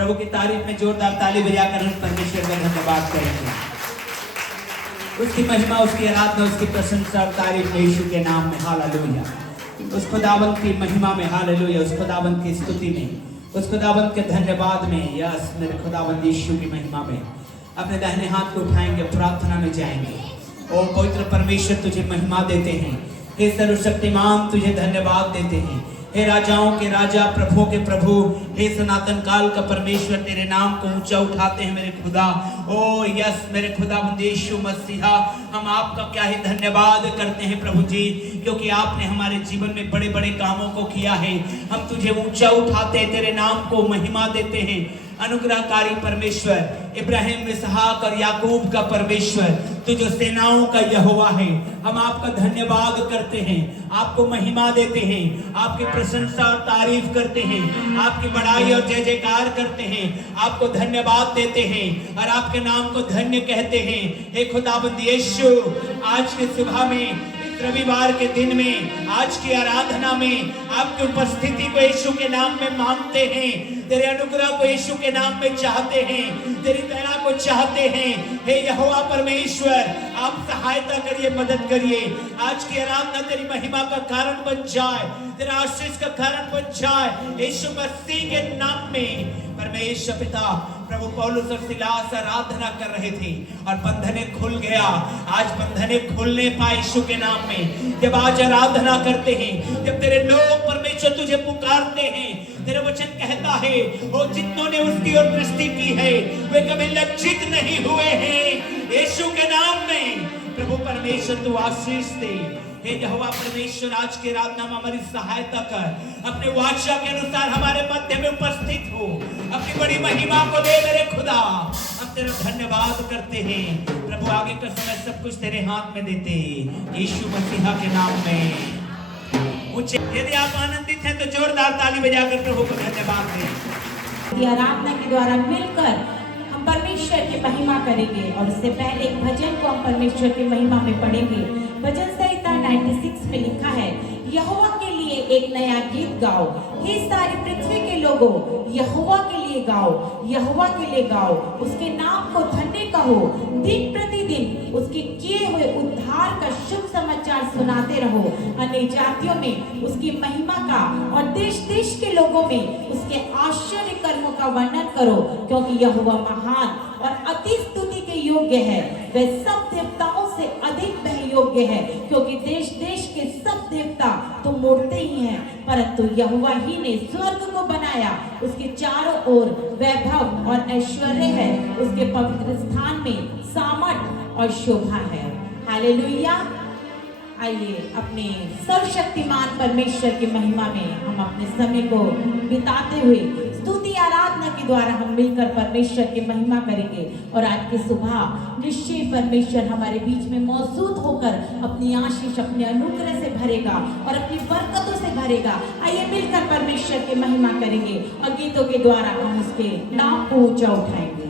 प्रभु की तारीफ में जोरदार ताली बजाकर उस परमेश्वर का धन्यवाद करेंगे। उसकी महिमा, उसकी आराधना, उसकी प्रशंसा और तारीफ यीशु के नाम में। हालेलुया। उस खुदावंत की महिमा में, हालेलुया। उस खुदावंत की स्तुति में, उस खुदावंत के धन्यवाद में, यस मेरे खुदावंत यीशु की महिमा में अपने दाहिने हाथ को उठाएंगे, प्रार्थना में जाएंगे। ओ पवित्र परमेश्वर, तुझे महिमा देते हैं। हे सर्वशक्तिमान, तुझे धन्यवाद देते हैं। हे राजाओं के राजा, प्रभुओं के प्रभु, हे सनातन काल का परमेश्वर, तेरे नाम को ऊंचा उठाते हैं मेरे खुदा। ओ यस मेरे खुदावंद यीशु मसीहा, हम आपका क्या ही धन्यवाद करते हैं प्रभु जी, क्योंकि आपने हमारे जीवन में बड़े बड़े कामों को किया है। हम तुझे ऊंचा उठाते हैं, तेरे नाम को महिमा देते हैं। अनुग्रहकारी परमेश्वर, इब्राहिम, इसहाक और याकूब का परमेश्वर, तू जो सेनाओं का यहोवा है, हम आपका धन्यवाद करते हैं, आपको महिमा देते हैं, आपकी प्रशंसा और तारीफ करते हैं, आपकी बड़ाई और जय जयकार करते हैं, आपको धन्यवाद देते हैं और आपके नाम को धन्य कहते हैं। हे खुदाबंद यीशु, आज के सुबह में, रविवार के दिन में, आज की आराधना में आपकी उपस्थिति को यीशु के नाम में मांगते हैं, तेरे अनुग्रह को यीशु के नाम में चाहते हैं, तेरी दया को चाहते हैं। हे यहोवा परमेश्वर, आप सहायता करिए, मदद करिए। आज की आराधना तेरी महिमा का कारण बन जाए, तेरा आशीष का कारण बन जाए, यीशु मसीह के नाम में। परमेश्वर पिता, प्रभु पौलुस और सिलास आराधना कर रहे थे और बंधने खुल गया। आज बंधने खुलने पाए यीशु के नाम में। जब आज आराधना करते हैं, जब तेरे लोग परमेश्वर तुझे पुकारते हैं, तेरा वचन कहता है, वो जितनों ने उसकी ओर दृष्टि की है वे कभी लज्जित नहीं हुए हैं। यीशु के नाम में प्रभु परमेश्वर तू आशीष दे। हे यहोवा परमेश्वर, आज के आराधना में हमारी सहायता कर, अपने वाचा के अनुसार हमारे मध्य में उपस्थित हो, अपनी बड़ी महिमा को दे मेरे खुदा। हम तेरा धन्यवाद करते हैं प्रभु। आगे का समय सब कुछ तेरे हाथ में देते यीशु मसीहा के नाम में। ऊंचे यदि आप आनंदित हैं तो जोरदार ताली बजाकर प्रभु को धन्यवाद दें। आराधना के द्वारा मिलकर हम परमेश्वर की महिमा करेंगे और उससे पहले एक भजन को हम परमेश्वर की महिमा में पढ़ेंगे। भजन संहिता 96 में लिखा है, यहोवा के लिए एक नया गीत गाओ, हे सारी पृथ्वी के लोगों, यहोवा के लिए गाओ, यहोवा के लिए गाओ, उसके नाम को धन्य कहो, दिन प्रतिदिन उसके किए हुए उद्धार का शुभ समाचार सुनाते रहो। अन्य जातियों में उसकी महिमा का और देश देश के लोगों में उसके आश्चर्य कर्मों का वर्णन करो, क्योंकि यहोवा महान और अति स्तुति के योग्य है। वह सब देवताओं से अधिक वह योग्य है, क्योंकि देश देश के सब देवता तो मूर्ति ही हैं, परंतु यहोवा ही ने स्वर्ग को बनाया। उसके चारों ओर वैभव और ऐश्वर्य है, उसके पवित्र स्थान में सामर्थ और शोभा है। हालेलुया। आइए अपने सर्वशक्तिमान परमेश्वर की महिमा में हम अपने समय को बिताते हुए स्तुति आराधना के द्वारा हम मिलकर परमेश्वर की महिमा करेंगे। और आज की सुबह निश्चय परमेश्वर हमारे बीच में मौजूद होकर अपनी आशीष, अपने अनुग्रह से भरेगा और अपनी बरकतों से भरेगा। आइए मिलकर परमेश्वर की महिमा करेंगे और गीतों के द्वारा हम उसके नाम को ऊंचा उठाएंगे।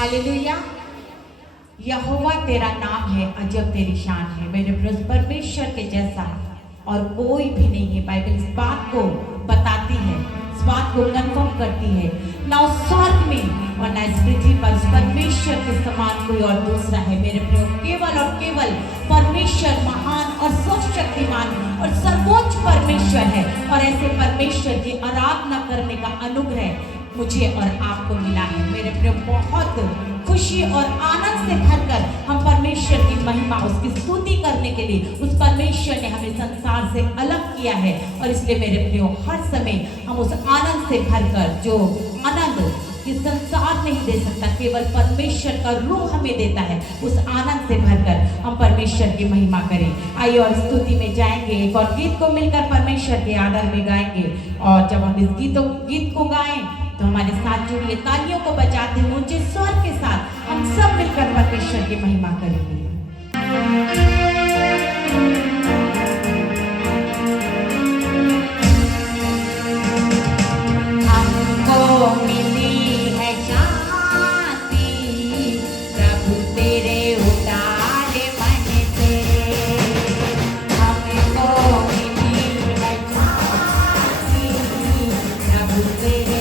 हालेलुया। यहोवा तेरा नाम है, अजब तेरी शान है। मेरे प्रभु परमेश्वर के जैसा और कोई भी नहीं है। बाइबल इस बात को बताती है, इस बात को कन्फर्म करती है। ना उस स्वर्ग में और ना इस पृथ्वी पर परमेश्वर के समान कोई और दूसरा है। मेरे प्रभु केवल और केवल परमेश्वर महान और सर्वशक्तिमान और सर्वोच्च परमेश्वर है। और ऐसे परमेश्वर की आराधना करने का अनुग्रह मुझे और आपको मिला है। मेरे प्रभु बहुत खुशी और आनंद से भरकर हम परमेश्वर की महिमा, उसकी स्तुति करने के लिए उस परमेश्वर ने हमें संसार से अलग किया है। और इसलिए मेरे प्रियो हर समय हम उस आनंद से भरकर, जो आनंद कि संसार नहीं दे सकता, केवल परमेश्वर का रूह हमें देता है, उस आनंद से भरकर हम परमेश्वर की महिमा करें। आइए और स्तुति में जाएंगे। एक और गीत को मिलकर परमेश्वर के आदर में गाएंगे। और जब हम इस गीत को गाएं तो हमारे साथ जुड़िए, तालियों को बजाते हुए ऊंचे स्वर के साथ हम सब मिलकर परमेश्वर की महिमा करेंगे। हमको मिली है शांति प्रभु तेरे उतारे मन से। हमको मिली है शांति प्रभु तेरे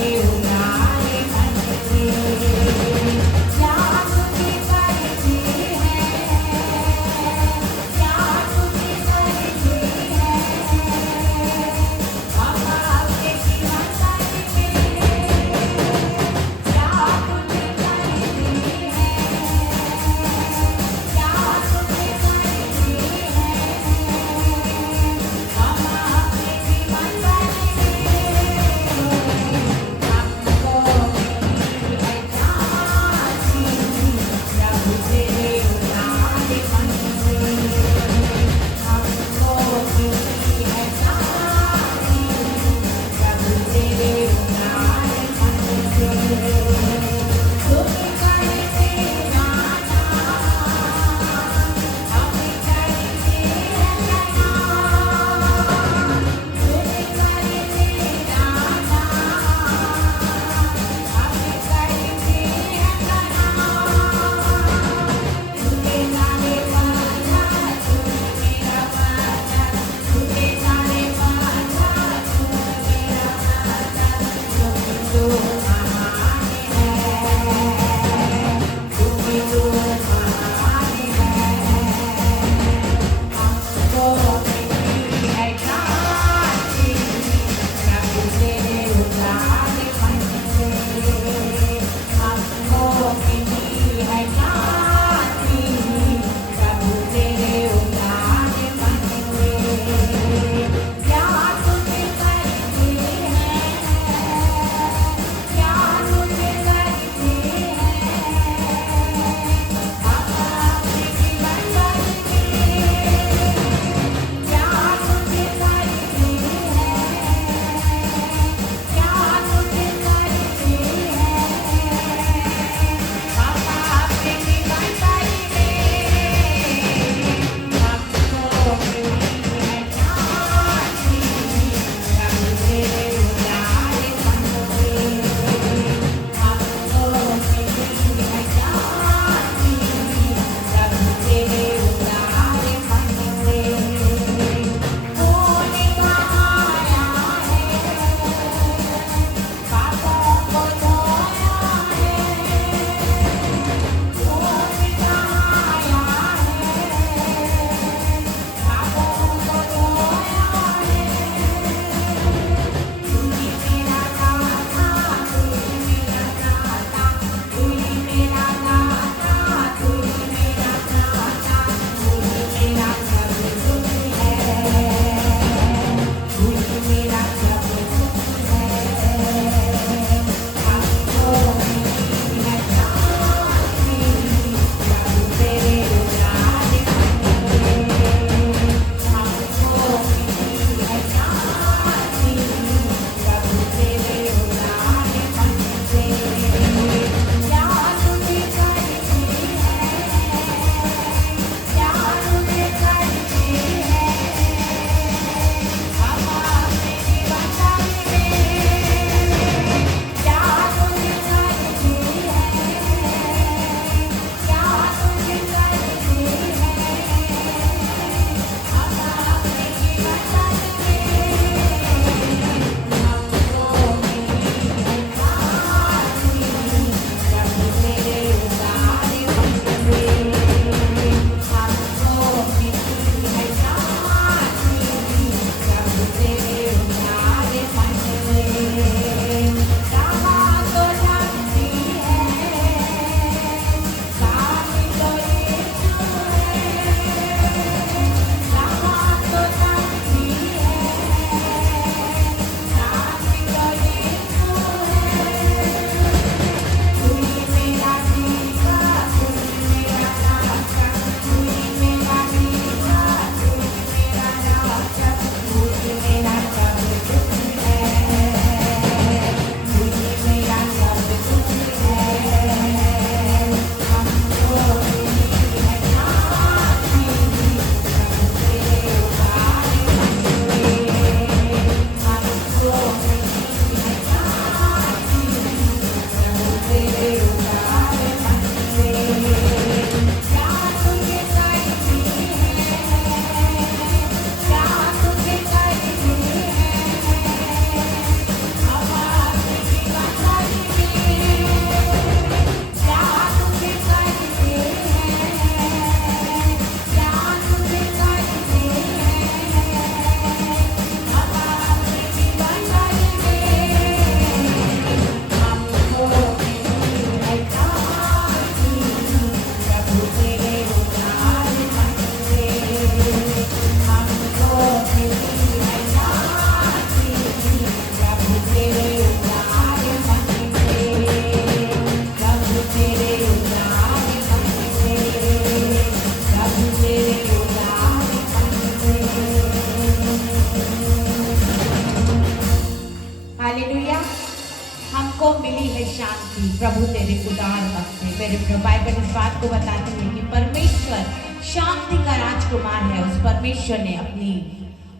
प्रभु तेरे उदार भक्त है। मेरे प्रभु बाइबल इस बात को बताती है कि परमेश्वर शांति का राजकुमार है। उस परमेश्वर ने अपनी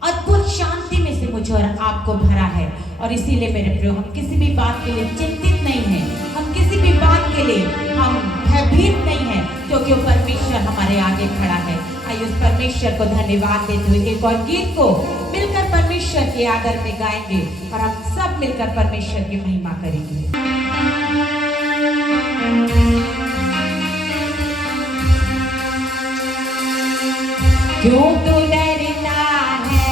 अद्भुत शांति में से मुझे और आपको भरा है, और इसीलिए मेरे प्रभु हम किसी भी बात के लिए चिंतित नहीं है, हम किसी भी बात के लिए हम भयभीत नहीं है, क्योंकि वो परमेश्वर हमारे आगे खड़ा है। आइए उस परमेश्वर को धन्यवाद देते हुए एक और गीत को मिलकर परमेश्वर के आदर में गाएंगे और हम सब मिलकर परमेश्वर की महिमा करेंगे। क्यों तू डरता है,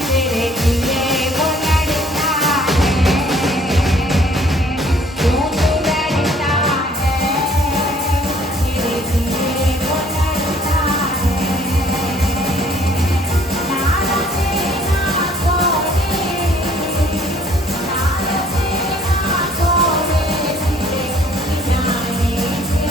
तेरे लिए वो लड़ता है। क्यों तू डरता है, तेरे लिए वो लड़ता है। नारा से ना कोरे, नारा से ना कोरे, तेरे जाने से।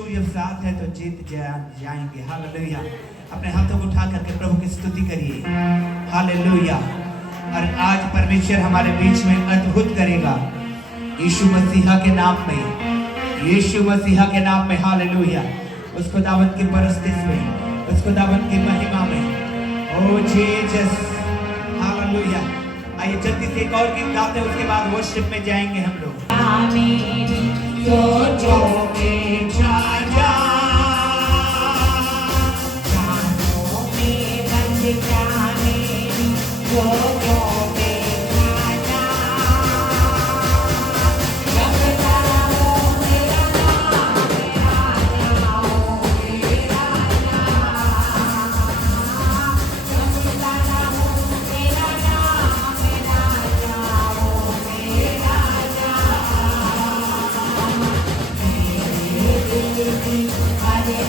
यीशु जब साथ है तो जीत जाएंगे। हालेलुया। अपने हाथों को उठा करके प्रभु की स्तुति करिए। हालेलुया। और आज परमेश्वर हमारे बीच में अद्भुत करेगा यीशु मसीहा के नाम में, यीशु मसीहा के नाम में। हालेलुया। उस खुदावंत की परस्तिश में, उस खुदावंत की महिमा में। ओ जीसस, हालेलुया। आइए जल्दी से एक और गीत गाते हैं, उसके बाद वर्शिप में जाएंगे हम लोग। Hare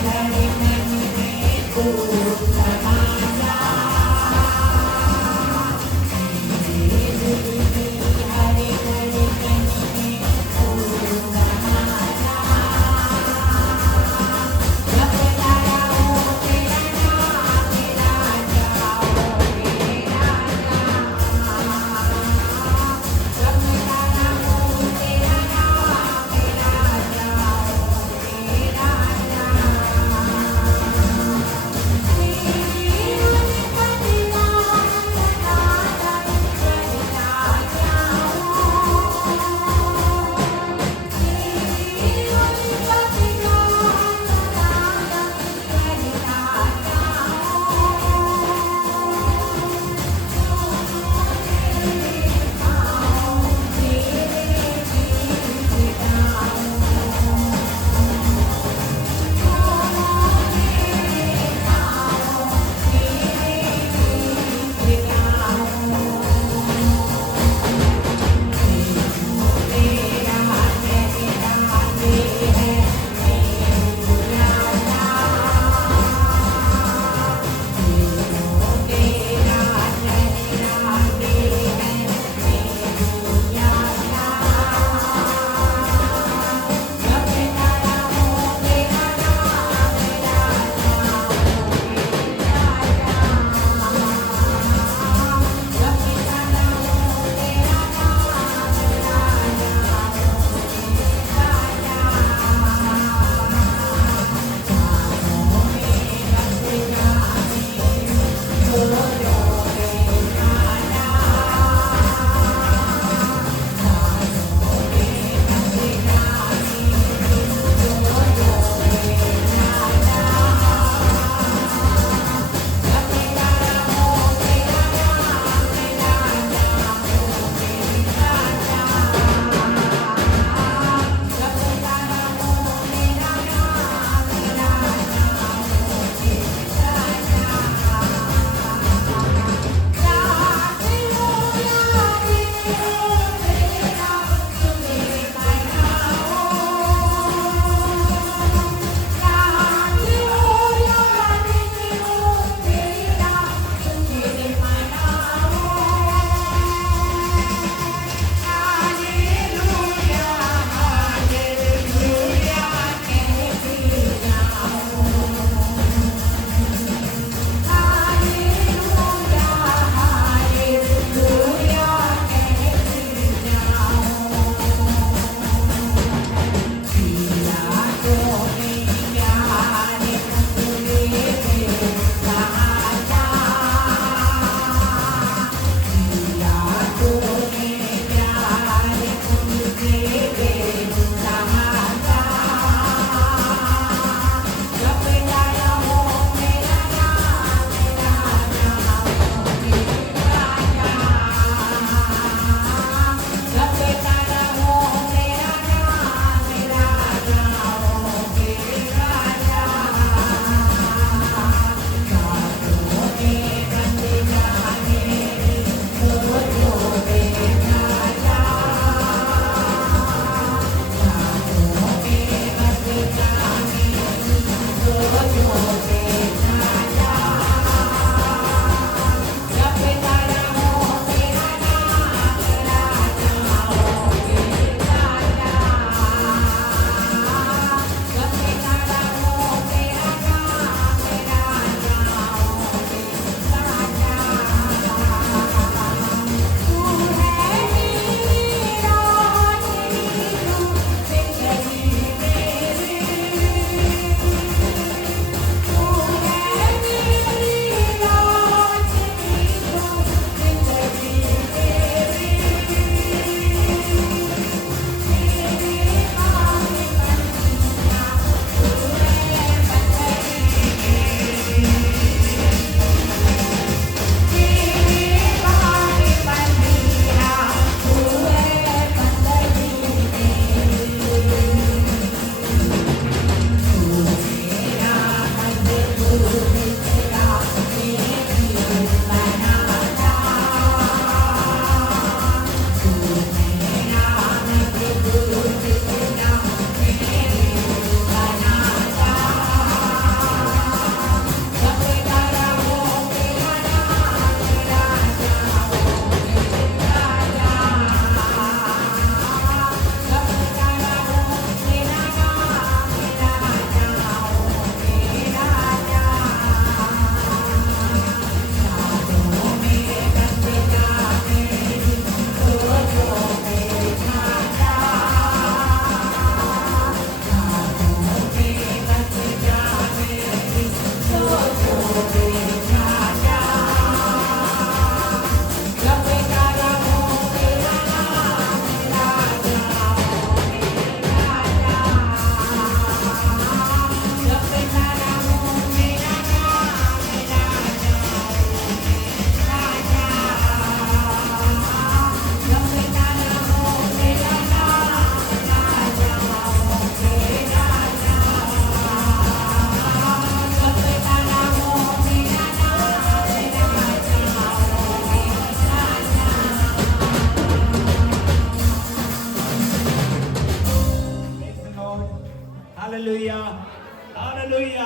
hallelujah.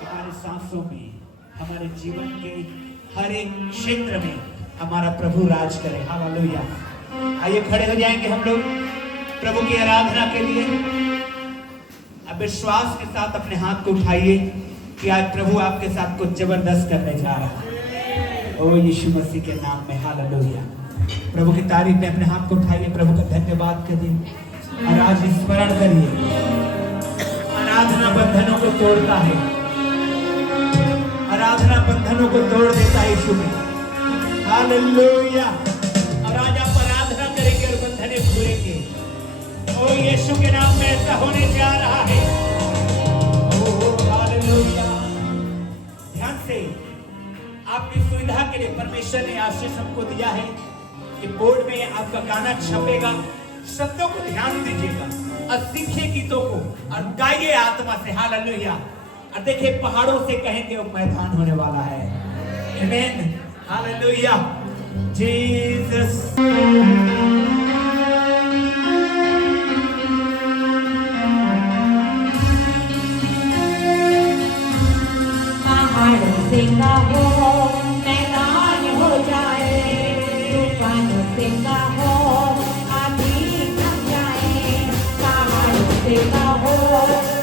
हमारे सांसों में, हमारे जीवन के हर एक क्षेत्र में हमारा प्रभु राज करे। हालेलुया। आइए खड़े हो जाएंगे हम लोग प्रभु की आराधना के लिए। अब विश्वास के साथ अपने हाथ को उठाइए कि आज प्रभु आपके साथ कुछ जबरदस्त करने जा रहा है। ओ यीशु मसीह के नाम में हालेलुया। प्रभु की तारीफ में अपने हाथ को उठाइए, प्रभु का धन्यवाद करिए और आज स्मरण करिए आराधना बंधनों को तोड़ता है, आराधना बंधनों को तोड़ देता है यीशु में। हालेलुया। और आज आप आराधना करेंगे और बंधने भूलेंगे। ओ यीशु के नाम में ऐसा होने जा रहा है। ओ हालेलुया। ध्यान से, आपकी सुविधा के लिए परमेश्वर ने आशीष हमको दिया है कि बोर्ड में आपका गाना छपेगा। शब्दों को ध्यान दीजिएगा और सीखिए गीतों को और गाइए आत्मा से। हालेलुया। और देखिए पहाड़ों से कहेंगे वो मैदान होने वाला है। आमीन। हालेलुया। जीसस। पहाड़ों से कहो मैदान हो जाए, तूफानों से कहो आंधी थम जाए। पहाड़ों से कहो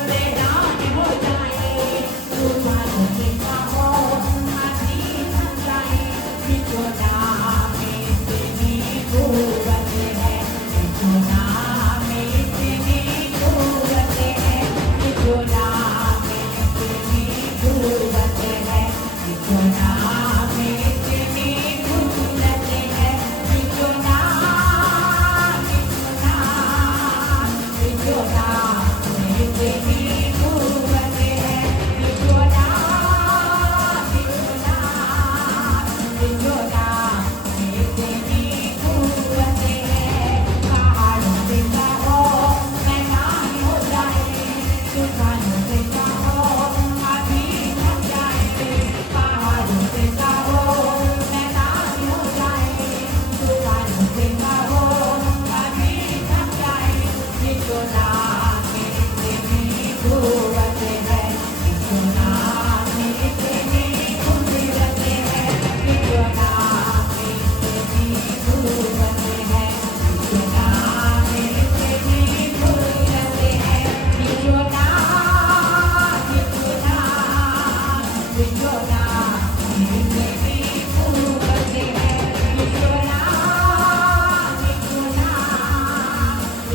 मैदान हो जाए, तूफानों से कहो आंधी थम जाए। जो नाम में इतनी कुव्वत है, जो नाम में इतनी कुव्वत है, जो नाम में इतनी कुव्वत है, जो नाम में इतनी कुव्वत है, जो नाम, जो नाम में इतनी कुव्वत है, जो नाम, जो नाम में इतनी कुव्वत है। पहाड़ों से कहो मैदान हो जाए, तूफानों से कहो आंधी थम जाए। पहाड़ों से कहो मैदान हो जाए, तूफानों से कहो आंधी थम जाए। जो नाम में इतनी कुव्वत है, जो नाम में इतनी कुव्वत है, जो नाम में इतनी कुव्वत है, जो नाम में इतनी कुव्वत है, जो नाम, जो नाम में इतनी कुव्वत है, जो नाम,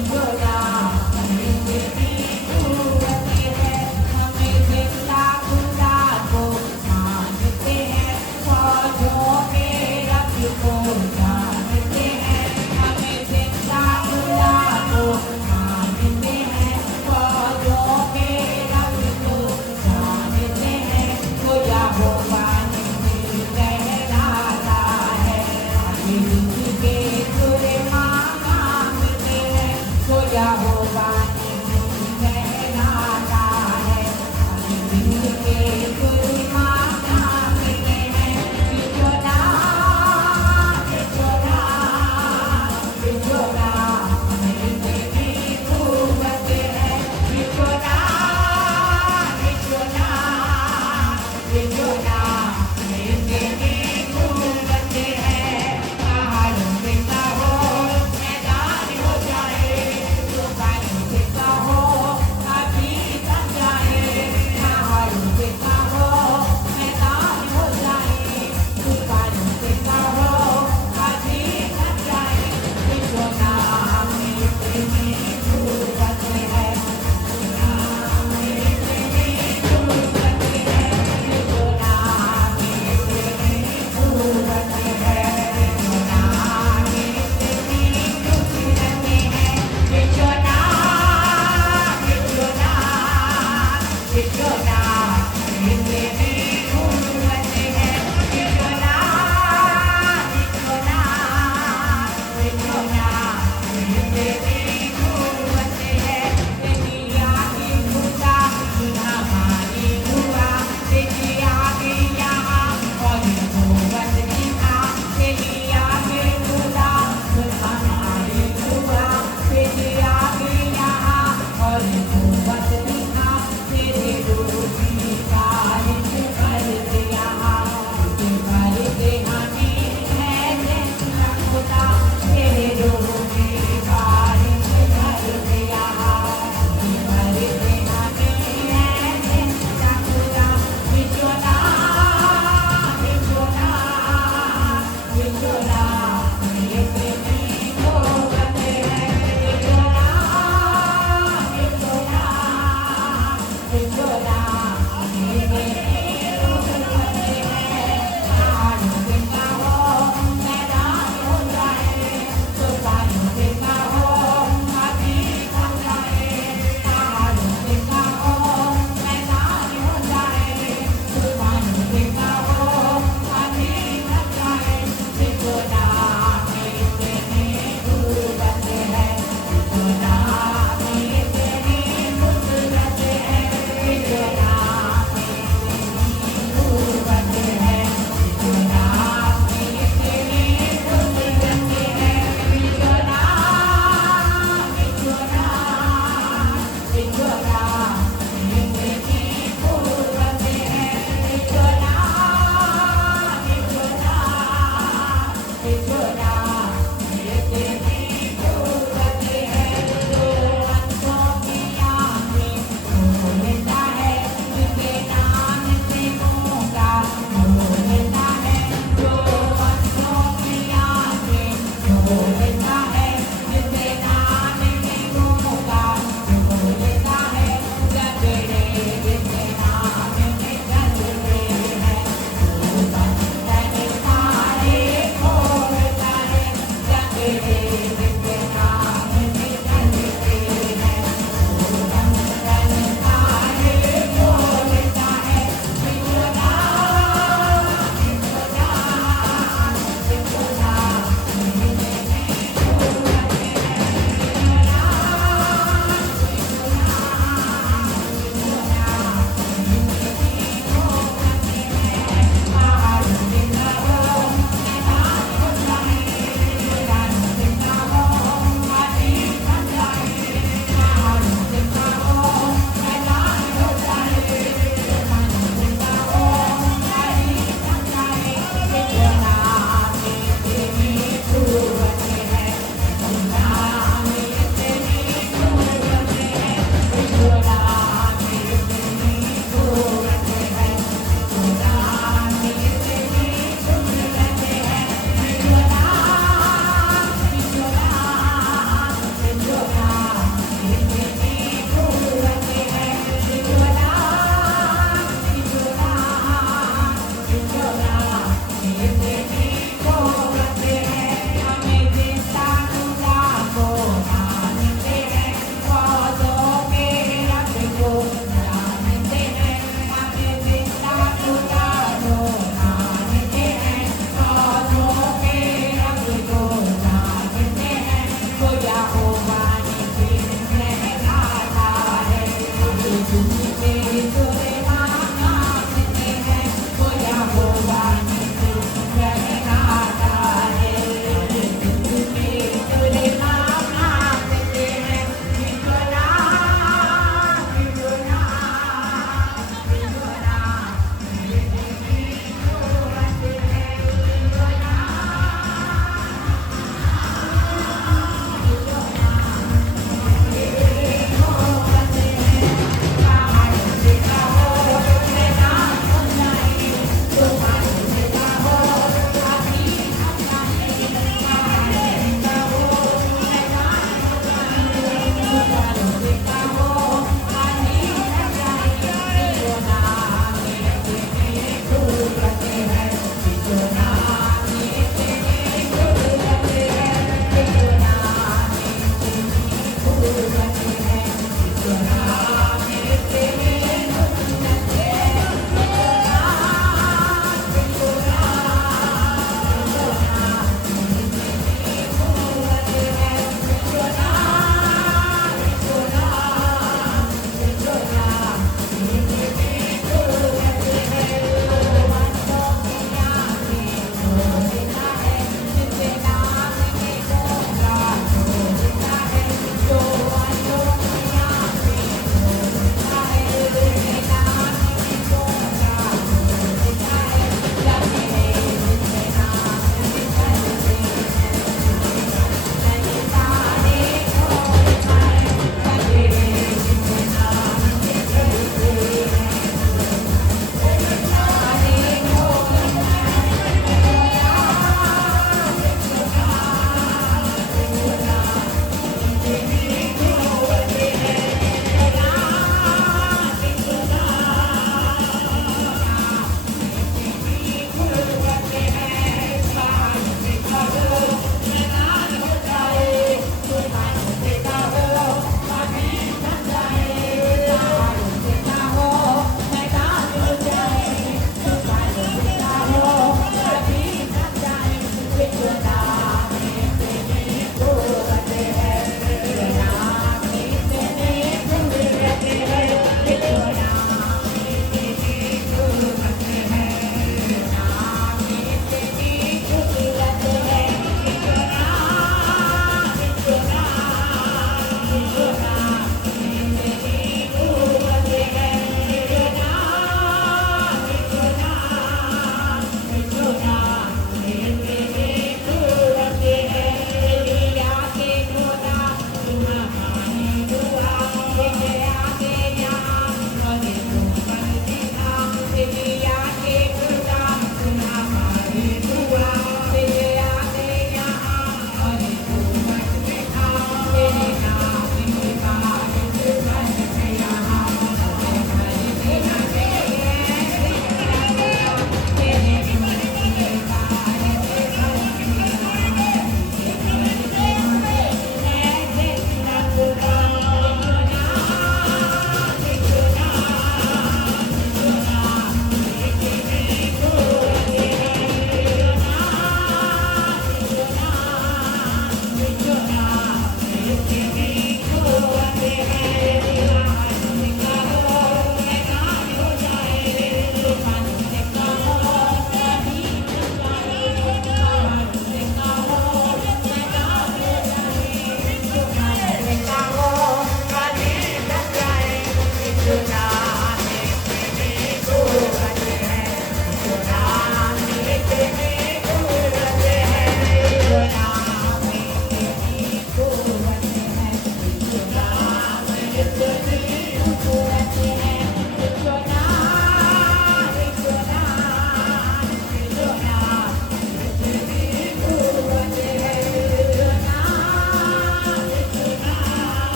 जो नाम में इतनी कुव्वत है। हमें जिंदा खुदा को मानते हैं, फौजों के रब को जानते हैं। हमें जिंदा खुदा को मानते हैं, फौजों के रब को जानते हैं। वो यहोवा नहीं कहलाता है, अभी के तुरे मांगते हैं। वो यहोवा नहीं कहलाता है, अभी के तुरे मांगते हैं। जो नाम, जो नाम, जो नाम में इतनी कुव्वत है, जो नाम, जो नाम, जो नाम में इतनी कुव्वत है। पहाड़ों से कहो मैदान हो जाए, तूफानों से कहो आंधी थम जाए। पहाड़ों से कहो मैदान हो जाए, तूफानों से कहो आंधी थम जाए। जो नाम में इतनी कुव्वत है, जो नाम में इतनी कुव्वत है, जो नाम में इतनी कुव्वत है, जो नाम में इतनी कुव्वत है, जो नाम, जो नाम, जो नाम में इतनी कुव्वत है, जो नाम, जो नाम, जो नाम में इतनी कुव्वत है। दुनिया की खुदा सुना मानी हुआ, तेरी आगे यहाँ और कुव्वत दिखा। तेरी आगे खुदा सुना मानी हुआ, तेरी आगे यहाँ और कुव्वत दिखा। तेरे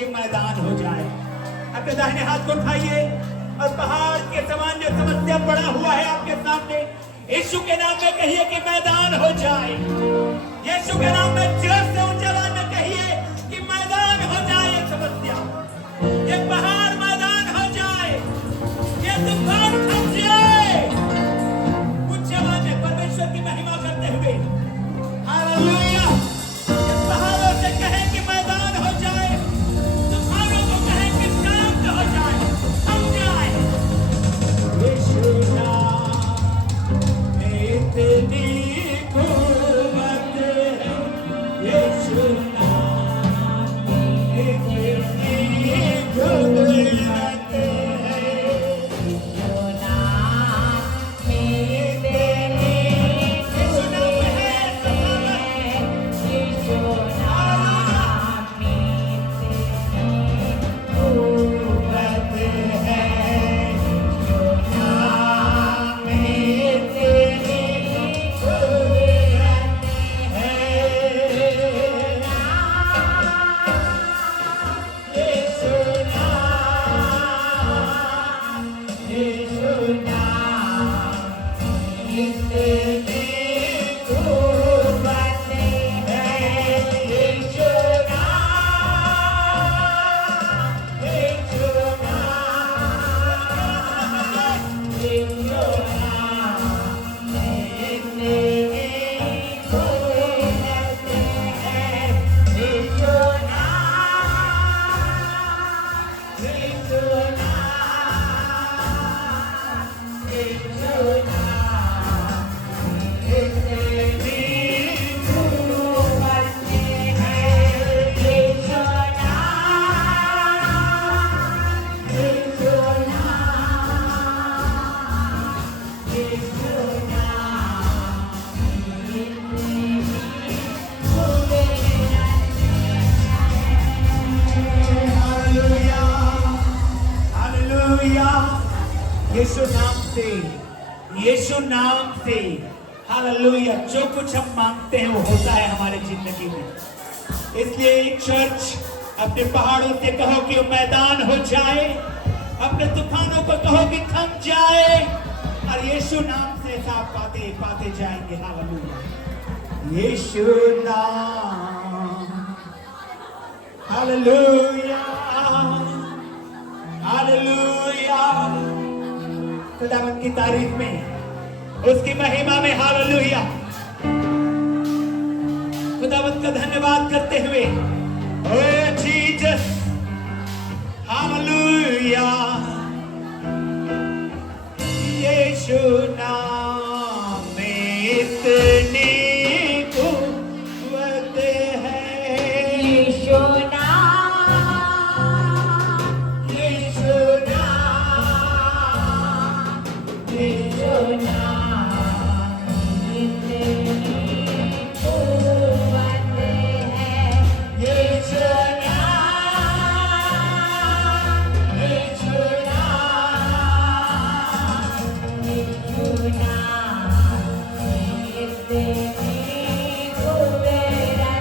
कि मैदान हो जाए। अपने दाहिने हाथ को उठाइए और पहाड़ के समान जो समस्या पड़ा हुआ है आपके सामने, यीशु के नाम में कहिए कि मैदान हो जाए। यीशु के नाम में जोर से ऊंचे आवाज में कहिए कि मैदान हो जाए। ये समस्या, ये पहाड़ मैदान हो जाए, ये तूफान थम जाए। ऊंचे आवाज में परमेश्वर की महिमा करते हुए हालेलुया। पहाड़ों से कहें कि मैदान हो जाए, तूफानों को कहें कि शांत हो जाए, थम जाए। यीशु नाम में इतनी कुव्वत है, यीशु नाम में इतनी कुव्वत है, यीशु नाम में इतनी कुव्वत है, यीशु नाम में इतनी कुव्वत है, यीशु नाम में इतनी कुव्वत है। यीशु नाम, यीशु नाम इतनी कुव्वत है, यीशु नाम, यीशु नाम, यीशु नाम इतनी कुव्वत है, यीशु नाम, यीशु नाम, यीशु नाम इतनी कुव्वत है, यीशु नाम, यीशु नाम, यीशु नाम इतनी हालेलुया, हालेलुया। यीशु नाम से, यीशु नाम से हालेलुया, जो कुछ हम मांगते हैं वो होता है हमारे जिंदगी में। इसलिए चर्च अपने पहाड़ों से कहो कि वो मैदान हो जाए, अपने तूफानों को कहो कि थम जाए, और यीशु नाम से आप पाते पाते जाएंगे। हालेलुया, यीशु नाम, हालेलुया, हालेलुया। खुदावंद की तारीफ में, उसकी महिमा में हालेलुया। खुदावंद का धन्यवाद करते हुए ओ जीसस, हालेलुया। यीशु नाम में इतनी कुव्वत है, यीशु नाम, यीशु नाम, यीशु नाम इतनी कुव्वत है, यीशु नाम, यीशु नाम, यीशु नाम इतनी कुव्वत है,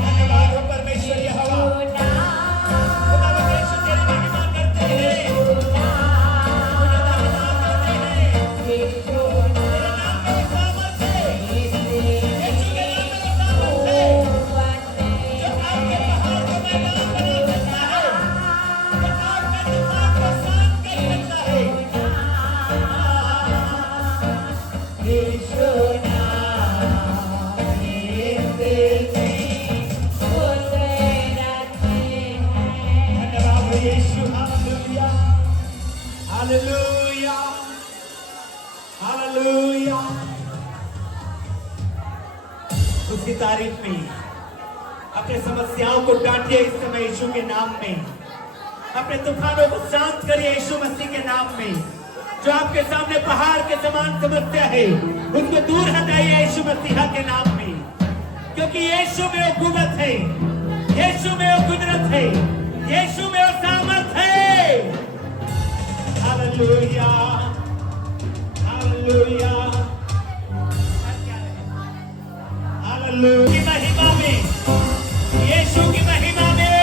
धन्यवाद हो परमेश्वर यहोवा। खुदावंद यीशु तेरी महिमा करते हैं, तेरा धन्यवाद करते हैं। यीशु तेरे नाम में सामर्थ है, यीशु के नाम में सामर्थ है, जो आपके पहाड़ को मैदान बना सकता है, जो आपके तूफान को शांत कर सकता है। यीशु नाम इतनी कुव्वत है। धन्यवाद हो यीशु, हालेलुया, हालेलुया, हालेलुया। उसकी तारीफ में अपने समस्याओं को डांटिए इस समय यीशु के नाम में। अपने तूफानों को शांत करिए यीशु मसीह के नाम में। जो आपके सामने पहाड़ के समान समस्या है, उसको दूर हटाइए यीशु मसीह के नाम में, क्योंकि यीशु में वो कुव्वत है, यीशु में वो कुदरत है, यीशु में वो सामर्थ है। Hallelujah, hallelujah, hallelujah. की महिमा में, यीशु की महिमा में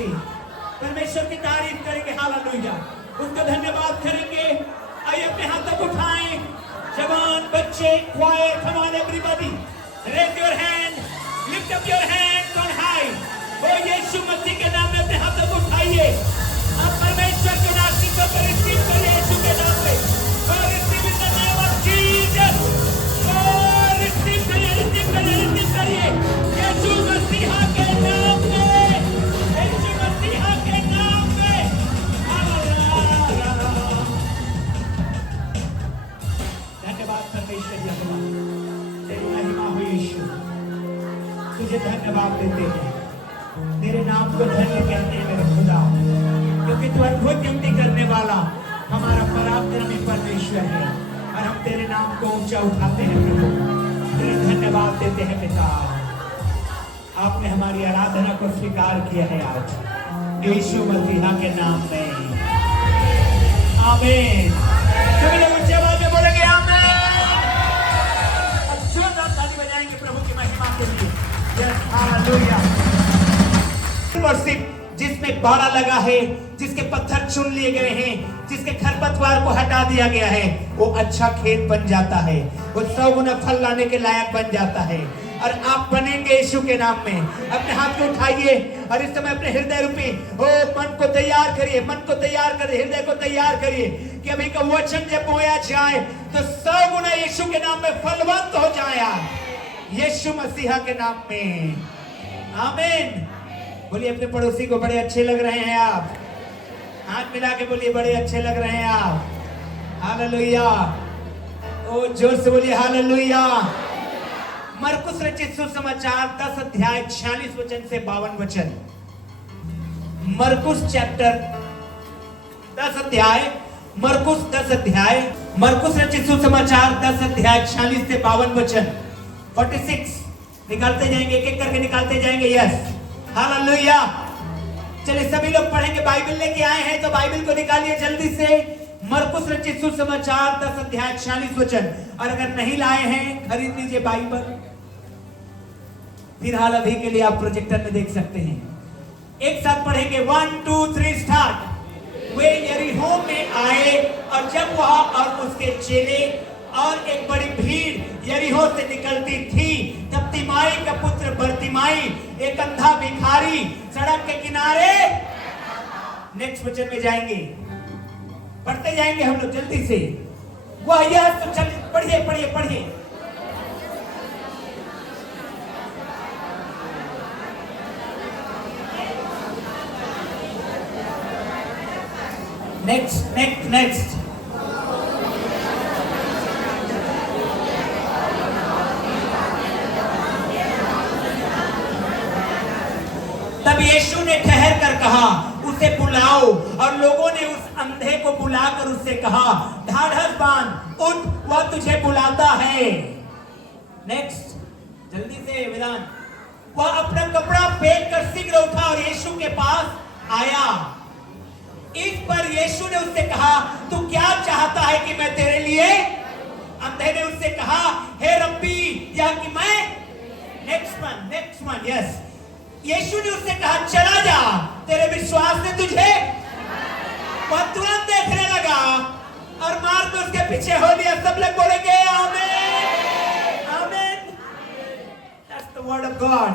के परमेश्वर की तारीफ करेंगे। हालेलुया, उसका धन्यवाद करेंगे। आइए अपने हाथ तक उठाएं, जवान, बच्चे, choir, come on everybody, raise your hand, lift up your hands on high. ओ यीशु मसीह के नाम में अपने हाथ तक उठाइए। अब परमेश्वर के आशीषों को रिसीव करिए यीशु के नाम में। और receive in the name of Jesus. और रिसीव करिए, रिसीव करिए, रिसीव करिए यीशु मसीह के नाम में, यीशु मसीह के नाम में। धन्यवाद परमेश्वर यहोवा, तेरी महिमा हो यीशु। तुझे धन्यवाद देते हैं, तेरे नाम को धन्य कहते हैं मेरे खुदा, क्योंकि तू अद्भुत युक्ति करने वाला हमारा पराक्रमी परमेश्वर है। और हम तेरे नाम को ऊंचा उठाते हैं प्रभु, तेरे धन्यवाद देते हैं पिता। आपने हमारी आराधना को स्वीकार किया है आज यीशु मसीह के नाम में। आमीन। सभी लोग ऊंची आवाज में बोलेंगे आमीन। जोरदार ताली बजाएंगे प्रभु की महिमा के लिए। Yes, hallelujah. जिसमें बाड़ा लगा है, जिसके पत्थर चुन लिए गए हैं, जिसके खरपतवार को हटा दिया गया है, वो अच्छा खेत बन जाता है, वो 100 गुना फल लाने के लायक बन जाता है। और आप बनेंगे यीशु के नाम में। अपने हाथ को उठाइए और इस समय अपने हृदय रूपी मन को तैयार करिए, मन को तैयार करिए, हृदय को तैयार करिए कि अभी का वचन जब बोया जाए तो 100 गुना यीशु के नाम में फलवंत हो जाए, यीशु मसीहा के नाम में। आमीन। बोलिए अपने पड़ोसी को, बड़े अच्छे लग रहे हैं आप। हाथ मिला के बोलिए, बड़े अच्छे लग रहे हैं आप। हालेलुया। ओ जोर से बोलिए हालेलुया। मरकुस रचित सुसमाचार 10 अध्याय 46 वचन से 52 वचन। मरकुस चैप्टर 10 अध्याय, मरकुस 10 अध्याय, मरकुस रचित सुसमाचार 10 अध्याय 46 से 52 वचन। 46 निकालते जाएंगे, एक एक करके निकालते जाएंगे। Yes, hallelujah. चलिए सभी लोग पढ़ेंगे। बाइबल लेके आए हैं तो बाइबल को निकालिए जल्दी से। मरकुस रचित सुसमाचार 10 अध्याय 46 वचन। और अगर नहीं लाए हैं, खरीद लीजिए बाइबल। फिलहाल अभी के लिए आप प्रोजेक्टर में देख सकते हैं। एक साथ पढ़ेंगे। 1 2 3 स्टार्ट। वे यरीहो में आए और जब वह और उसके चेले और एक बड़ी भीड़ यरीहो से निकलती थी, तब तिमाई का पुत्र बरतिमाई, एक अंधा भिखारी, सड़क के किनारे। नेक्स्ट वचन में जाएंगे, पढ़ते जाएंगे हम लोग जल्दी से। वह यह तो चल, पढ़िए पढ़िए पढ़िए। Next next next. तब यीशु ने ठहर कर कहा, उसे बुलाओ। और लोगों ने उस अंधे को बुलाकर उससे कहा, ढाढ़स बांध, उठ, वह तुझे बुलाता है। नेक्स्ट, जल्दी से विधान। वह अपना कपड़ा फेंक कर शीघ्र उठा और यीशु के पास आया। इस पर यीशु ने उससे कहा, तू क्या चाहता है कि मैं तेरे लिए? अंधे ने उससे कहा, हे रब्बी, यह कि मैं। Next one, yes. यीशु ने उससे कहा, चला जा, तेरे विश्वास ने तुझे। वह तुरंत देखने लगा और मार्ग में उसके पीछे हो लिया। सब लोग बोलेंगे आमीन, आमीन। That's the word of God।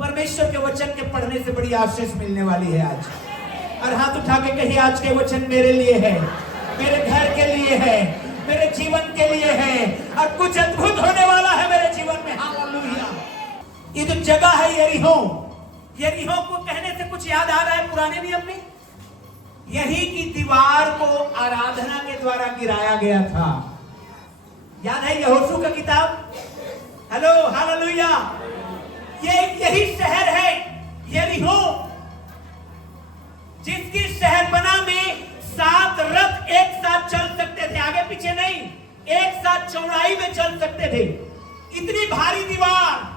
परमेश्वर के वचन के पढ़ने से बड़ी आशीष मिलने वाली है आज। और हाथ उठा के कहिए, आज के वचन मेरे लिए है, मेरे घर के लिए है, मेरे जीवन के लिए है, और कुछ अद्भुत होने वाला है मेरे जीवन में। हालेलुया। ये जो जगह है यरीहो, यरीहो को कहने से कुछ याद आ रहा है पुराने नियम में? यही की दीवार को आराधना के द्वारा गिराया गया था। याद है यहोशू का किताब? Hello, hallelujah. ये यही शहर है यरीहो, जिसकी शहरपना में 7 रथ एक साथ चल सकते थे, आगे पीछे नहीं, एक साथ चौड़ाई में चल सकते थे। इतनी भारी दीवार।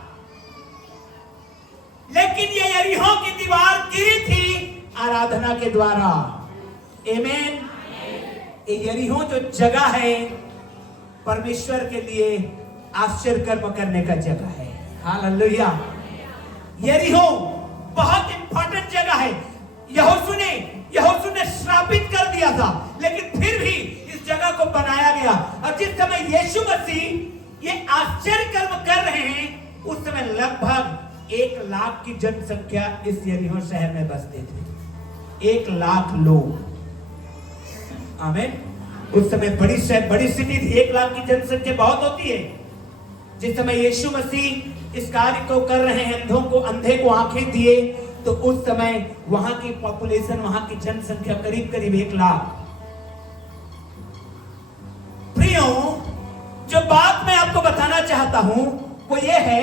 लेकिन ये यरीहो की दीवार गिरी थी आराधना के द्वारा। आमीन। ये यरीहो जो जगह है परमेश्वर के लिए आश्चर्य कर्म करने का जगह है। हालेलुया। यरीहो बहुत इंपॉर्टेंट जगह है। समय यीशु मसीह ये आश्चर्य कर्म कर रहे हैं, उस समय लगभग 1 लाख की जनसंख्या इस यरीहो शहर में बसते थे। 1 लाख लोग, आमीन। उस समय बड़ी सिटी थी, 1 लाख की जनसंख्या बहुत होती है। जिस समय यीशु मसीह इस कार्य को कर रहे हैं, अंधे को आंखें दिए, तो उस समय वहां की पॉपुलेशन, वहां की जनसंख्या करीब 1 लाख। प्रियो, जो बात मैं आपको बताना चाहता हूं वो ये है,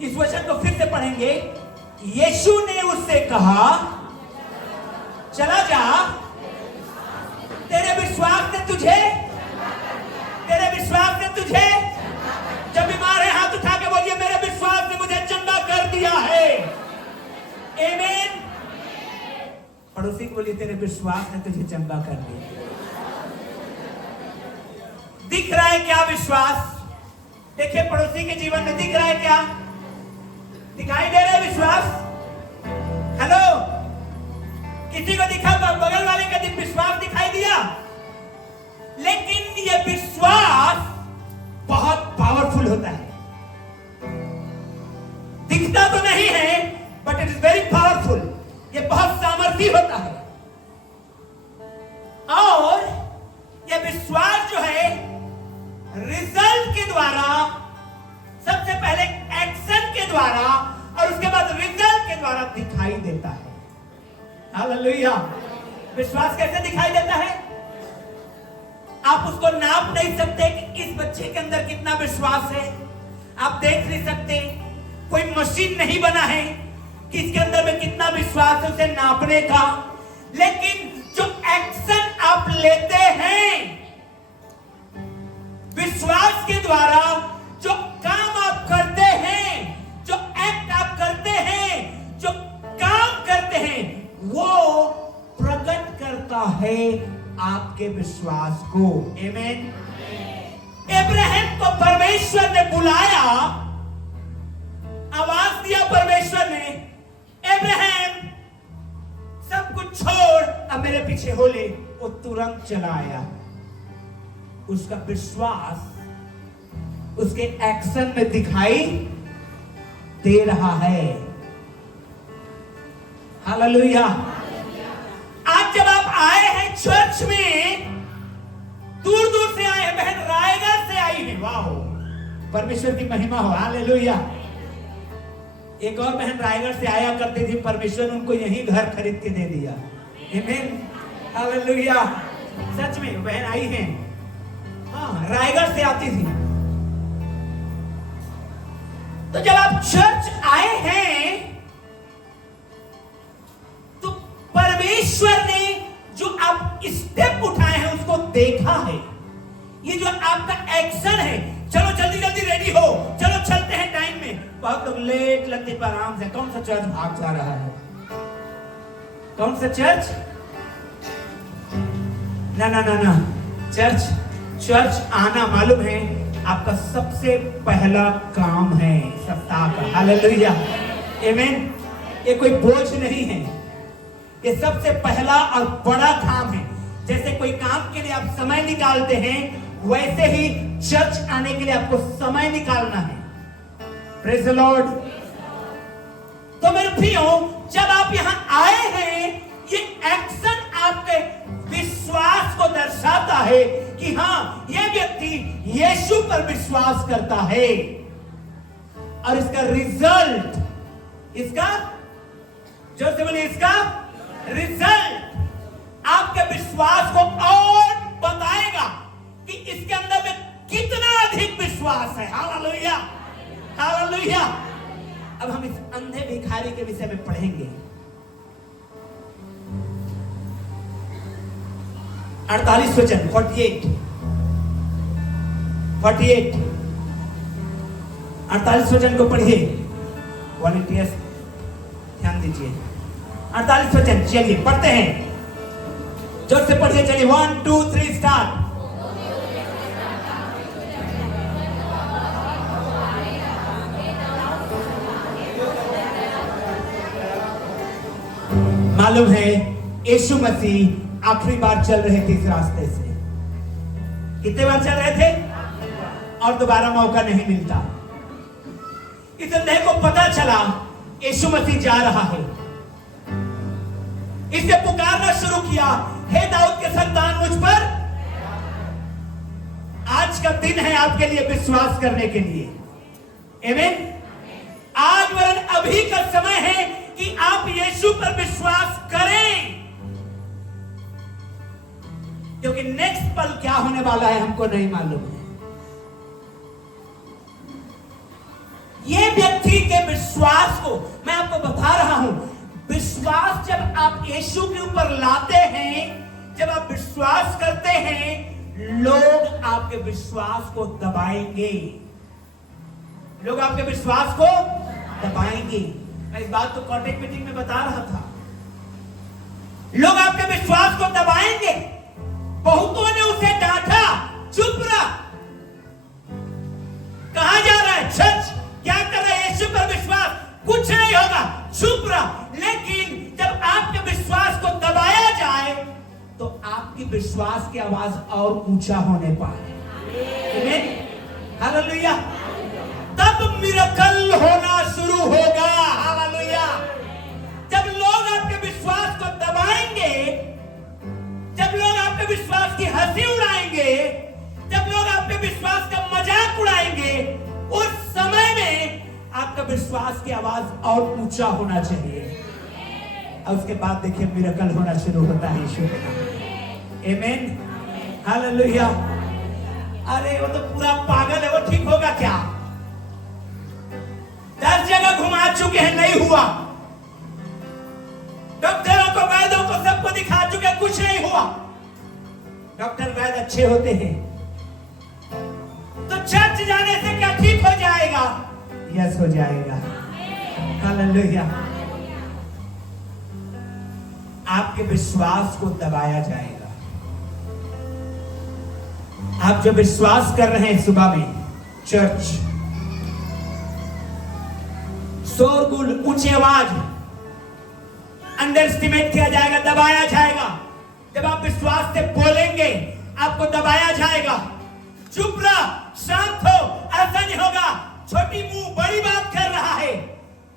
इस वचन को फिर से पढ़ेंगे। यीशु ने उससे कहा, चला जा, तेरे विश्वास ने तुझे जब बीमार है हाथ उठा के बोलिए, मेरे विश्वास ने मुझे चंगा कर दिया है। आमीन। पड़ोसी को बोलिए, तेरे विश्वास ने तुझे चंगा कर दिया। दिख रहा है क्या विश्वास? देखिए पड़ोसी के जीवन में दिख रहा है क्या? दिखाई दे रहा है विश्वास? हेलो, किसी को दिखा? बगल वाले का विश्वास दिखाई दिया? लेकिन ये विश्वास बहुत पावरफुल होता है। दिखता तो नहीं है, but it is very powerful. ये बहुत सामर्थी होता है। और ये विश्वास जो है, रिजल्ट के द्वारा, सबसे पहले एक्शन के द्वारा और उसके बाद रिजल्ट के द्वारा दिखाई देता है। हालेलुया। विश्वास कैसे दिखाई देता है? आप उसको नाप नहीं सकते कि इस बच्चे के अंदर कितना विश्वास है। आप देख नहीं सकते, कोई मशीन नहीं बना है कि इसके अंदर में कितना विश्वास है उसे नापने का। लेकिन जो एक्शन आप लेते हैं विश्वास के द्वारा, जो काम आप करते हैं, जो एक्ट आप करते हैं, जो काम करते हैं, वो प्रकट करता है आपके विश्वास को। आमीन। अब्राहम को परमेश्वर ने बुलाया, आवाज दिया परमेश्वर ने, अब्राहम सब कुछ छोड़, अब मेरे पीछे हो ले। वो तुरंत चला आया। उसका विश्वास उसके एक्शन में दिखाई दे रहा है। हालेलुया। आज जब आप आए हैं चर्च में, दूर दूर से आए हैं, बहन रायगढ़ से आई है, वाह, परमेश्वर की महिमा हो। हालेलुया। एक और बहन रायगढ़ से आया करती थी, परमेश्वर ने उनको यही घर खरीद के दे दिया। आमीन। हालेलुया। सच में बहन आई है, हाँ, रायगढ़ से आती थी। तो जब आप चर्च आए हैं तो परमेश्वर ने जो आप स्टेप उठाए हैं उसको देखा है। ये जो आपका एक्शन है, चलो जल्दी जल्दी रेडी हो, चलो चलते हैं टाइम में। बहुत लोग लेट लगते पर आराम से, कौन सा चर्च भाग जा रहा है? कौन सा चर्च? ना, चर्च आना मालूम है आपका सबसे पहला काम है सप्ताह का। हालेलुया। आमीन। ये कोई बोझ नहीं है, ये सबसे पहला और बड़ा काम है। जैसे कोई काम के लिए आप समय निकालते हैं, वैसे ही चर्च आने के लिए आपको समय निकालना है। Praise the Lord. तो मेरे प्रियो, जब आप यहां आए हैं, ये एक्शन आपके विश्वास को दर्शाता है कि हाँ, ये व्यक्ति यीशु पर विश्वास करता है। और इसका रिजल्ट, इसका जोर से बोलिए, इसका रिजल्ट आपके विश्वास को और बताएगा कि इसके अंदर में कितना अधिक विश्वास है। हालेलुया। हालेलुया। अब हम इस अंधे भिखारी के विषय में पढ़ेंगे। 48 वचन, 48 48 वचन को पढ़िए। वॉलंटियर्स ध्यान दीजिए। 48 वचन, चलिए पढ़ते हैं, जोर से पढ़िए। चलिए 1 2 3 स्टार्ट। मालूम है यीशु मसीह आखिरी बार चल रहे थे इस रास्ते से। कितने बार चल रहे थे और दोबारा मौका नहीं मिलता। इस अंधे को पता चला यीशु मसीह जा रहा है, इसने पुकारना शुरू किया, हे दाऊद के संतान मुझ पर। आज का दिन है आपके लिए विश्वास करने के लिए, आमीन। आज वरन अभी का समय है कि आप यीशु पर विश्वास करें, क्योंकि नेक्स्ट पल क्या होने वाला है हमको नहीं मालूम है। ये व्यक्ति के विश्वास को मैं आपको बता रहा हूं। विश्वास जब आप यीशु के ऊपर लाते हैं, जब आप विश्वास करते हैं, लोग आपके विश्वास को दबाएंगे, लोग आपके विश्वास को दबाएंगे। मैं इस बात को कॉन्टेक्ट मीटिंग में बता रहा था, लोग आपके विश्वास को दबाएंगे। बहुतों ने उसे डांटा, चुप रहा, कहां जा रहा है, चर्च क्या कर रहा है, यीशु पर विश्वास, कुछ नहीं होगा, चुप रहा। लेकिन जब आपके विश्वास को दबाया जाए तो आपकी विश्वास की आवाज और ऊंचा होने पाए, आमीन, हालेलुया। तब मिरेकल होना शुरू होगा, हालेलुया। जब लोग आपके विश्वास को दबाएंगे, जब लोग आपके विश्वास की हंसी उड़ाएंगे, जब लोग आपके विश्वास का मजाक उड़ाएंगे, उस समय में आपका विश्वास की आवाज और ऊंचा होना चाहिए। और उसके बाद देखिए मिरेकल होना शुरू होता है यीशु के नाम में, आमीन, हालेलुया। अरे वो तो पूरा पागल है, वो ठीक होगा क्या? 10 जगह घुमा चुके हैं, नहीं हुआ। डॉक्टरों को, वैद्यों को, सबको दिखा चुके, कुछ नहीं हुआ। डॉक्टर वैद्य अच्छे होते हैं तो चर्च जाने से क्या ठीक हो जाएगा? यस, हो जाएगा, हालेलुया। आपके विश्वास को दबाया जाएगा। आप जो विश्वास कर रहे हैं सुबह में चर्च, शोरगुल, ऊंची आवाज, अंडर एस्टिमेट किया जाएगा, दबाया जाएगा। जब आप विश्वास से बोलेंगे आपको दबाया जाएगा। चुप रहा, शांत हो, ऐसा नहीं होगा, छोटी मुंह बड़ी बात कर रहा है,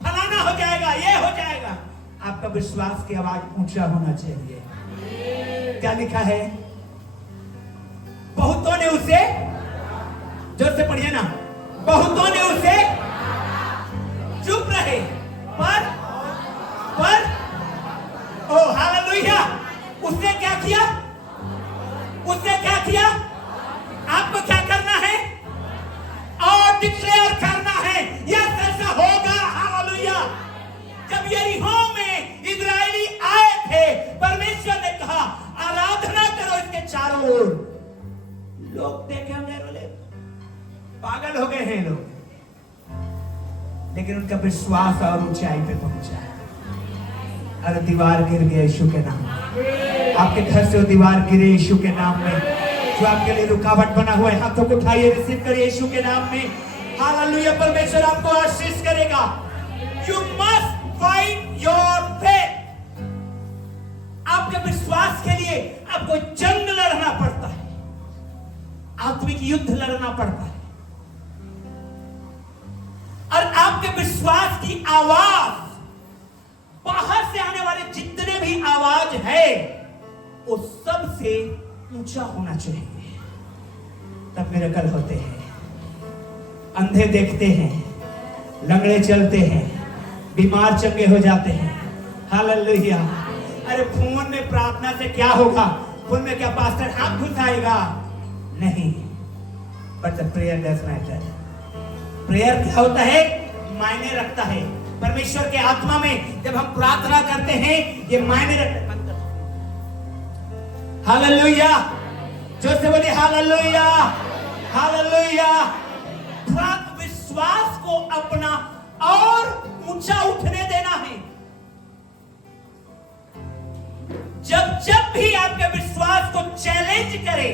फलाना हो जाएगा, ये हो जाएगा। आपका विश्वास की आवाज ऊंचा होना चाहिए। क्या लिखा है? बहुतों ने उसे, जोर से पढ़िए ना, बहुतों ने उसे, चुप रहे, पर ओ हालेलुया, उसने क्या किया? उसने क्या किया? आपको क्या करना है? और डिक्लेयर करना है, यस ऐसा होगा, हालेलुया। जब यरीहो में इस्राएली आए थे, परमेश्वर ने कहा आराधना करो इसके चारों ओर। लोग देखे हमने, बोले पागल हो गए हैं लोग, लेकिन उनका विश्वास और ऊंचाई पे पहुंचा। अरे दीवार गिर गया यीशु के नाम में। आपके घर से वो दीवार गिरे यीशु के नाम में। जो आपके लिए रुकावट बना हुआ है, हाथों को उठाइए, रिसीव करिए यीशु के नाम में, हालेलुया। परमेश्वर आपको आशीष करेगा। You must fight your faith. आपके विश्वास के लिए आपको जंग लड़ना पड़ता है, आत्मिक युद्ध लड़ना पड़ता है। और आपके विश्वास की आवाज, बाहर से आने वाले जितने भी आवाज है, वो सबसे ऊंचा होना चाहिए। तब मिरेकल होते हैं। अंधे देखते हैं, लंगड़े चलते हैं, बीमार चंगे हो जाते हैं, हालेलुया। अरे फोन में प्रार्थना से क्या होगा? फोन में क्या पास्टर हाथ घुसाएगा? नहीं, but the prayer does matter. Prayer क्या होता है? मायने रखता है। परमेश्वर के आत्मा में जब हम प्रार्थना करते हैं, ये मायने रखता है। हालेलुया, जोर से बोलिए हालेलुया, हालेलुया। विश्वास को अपना और ऊंचा उठने देना है। जब जब भी आपके विश्वास को चैलेंज करें,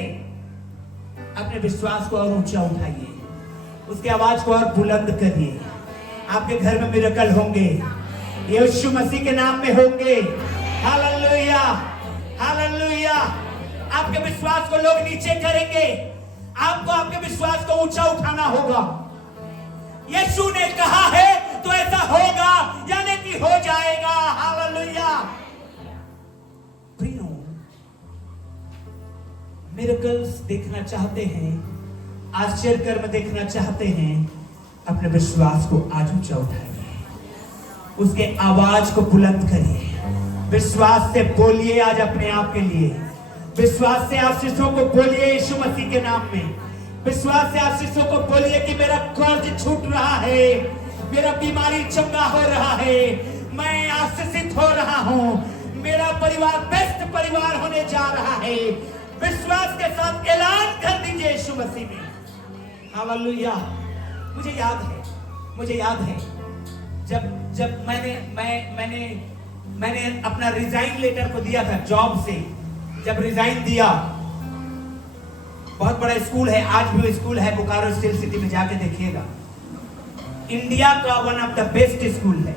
अपने विश्वास को और ऊंचा उठाइए, उसकी आवाज को और बुलंद करिए। आपके घर में मिरेकल होंगे, यीशु मसीह के नाम में होंगे, हालेलुया, हालेलुया। आपके विश्वास को लोग नीचे करेंगे, आपको आपके विश्वास को ऊंचा उठाना होगा। यीशु ने कहा है तो ऐसा होगा, यानी कि हो जाएगा। हालेलुया। प्रियो, मिरेकल्स देखना चाहते हैं, आश्चर्य कर्म देखना चाहते हैं, अपने विश्वास को आज ऊंचा उठाइए, उसके आवाज को बुलंद करिए, विश्वास से बोलिए आज अपने आप के लिए, विश्वास से आशीषों को बोलिए यीशु मसीह के नाम में, विश्वास से आशीषों को बोलिए कि मेरा कर्ज छूट रहा है, मेरा बीमारी चंगा हो रहा है, मैं आशीषित हो रहा हूं, मेरा परिवार बेस्ट परिवार होने जा रहा है। विश्वास के साथ ऐलान कर दीजिए यीशु मसीह में। हालेलुया। मुझे याद है जब मैंने अपना रिजाइन लेटर को दिया था जॉब से। जब रिजाइन दिया, बहुत बड़ा स्कूल है, आज भी स्कूल है बोकारो स्टील सिटी में, जाके देखिएगा। इंडिया का one of the best school है।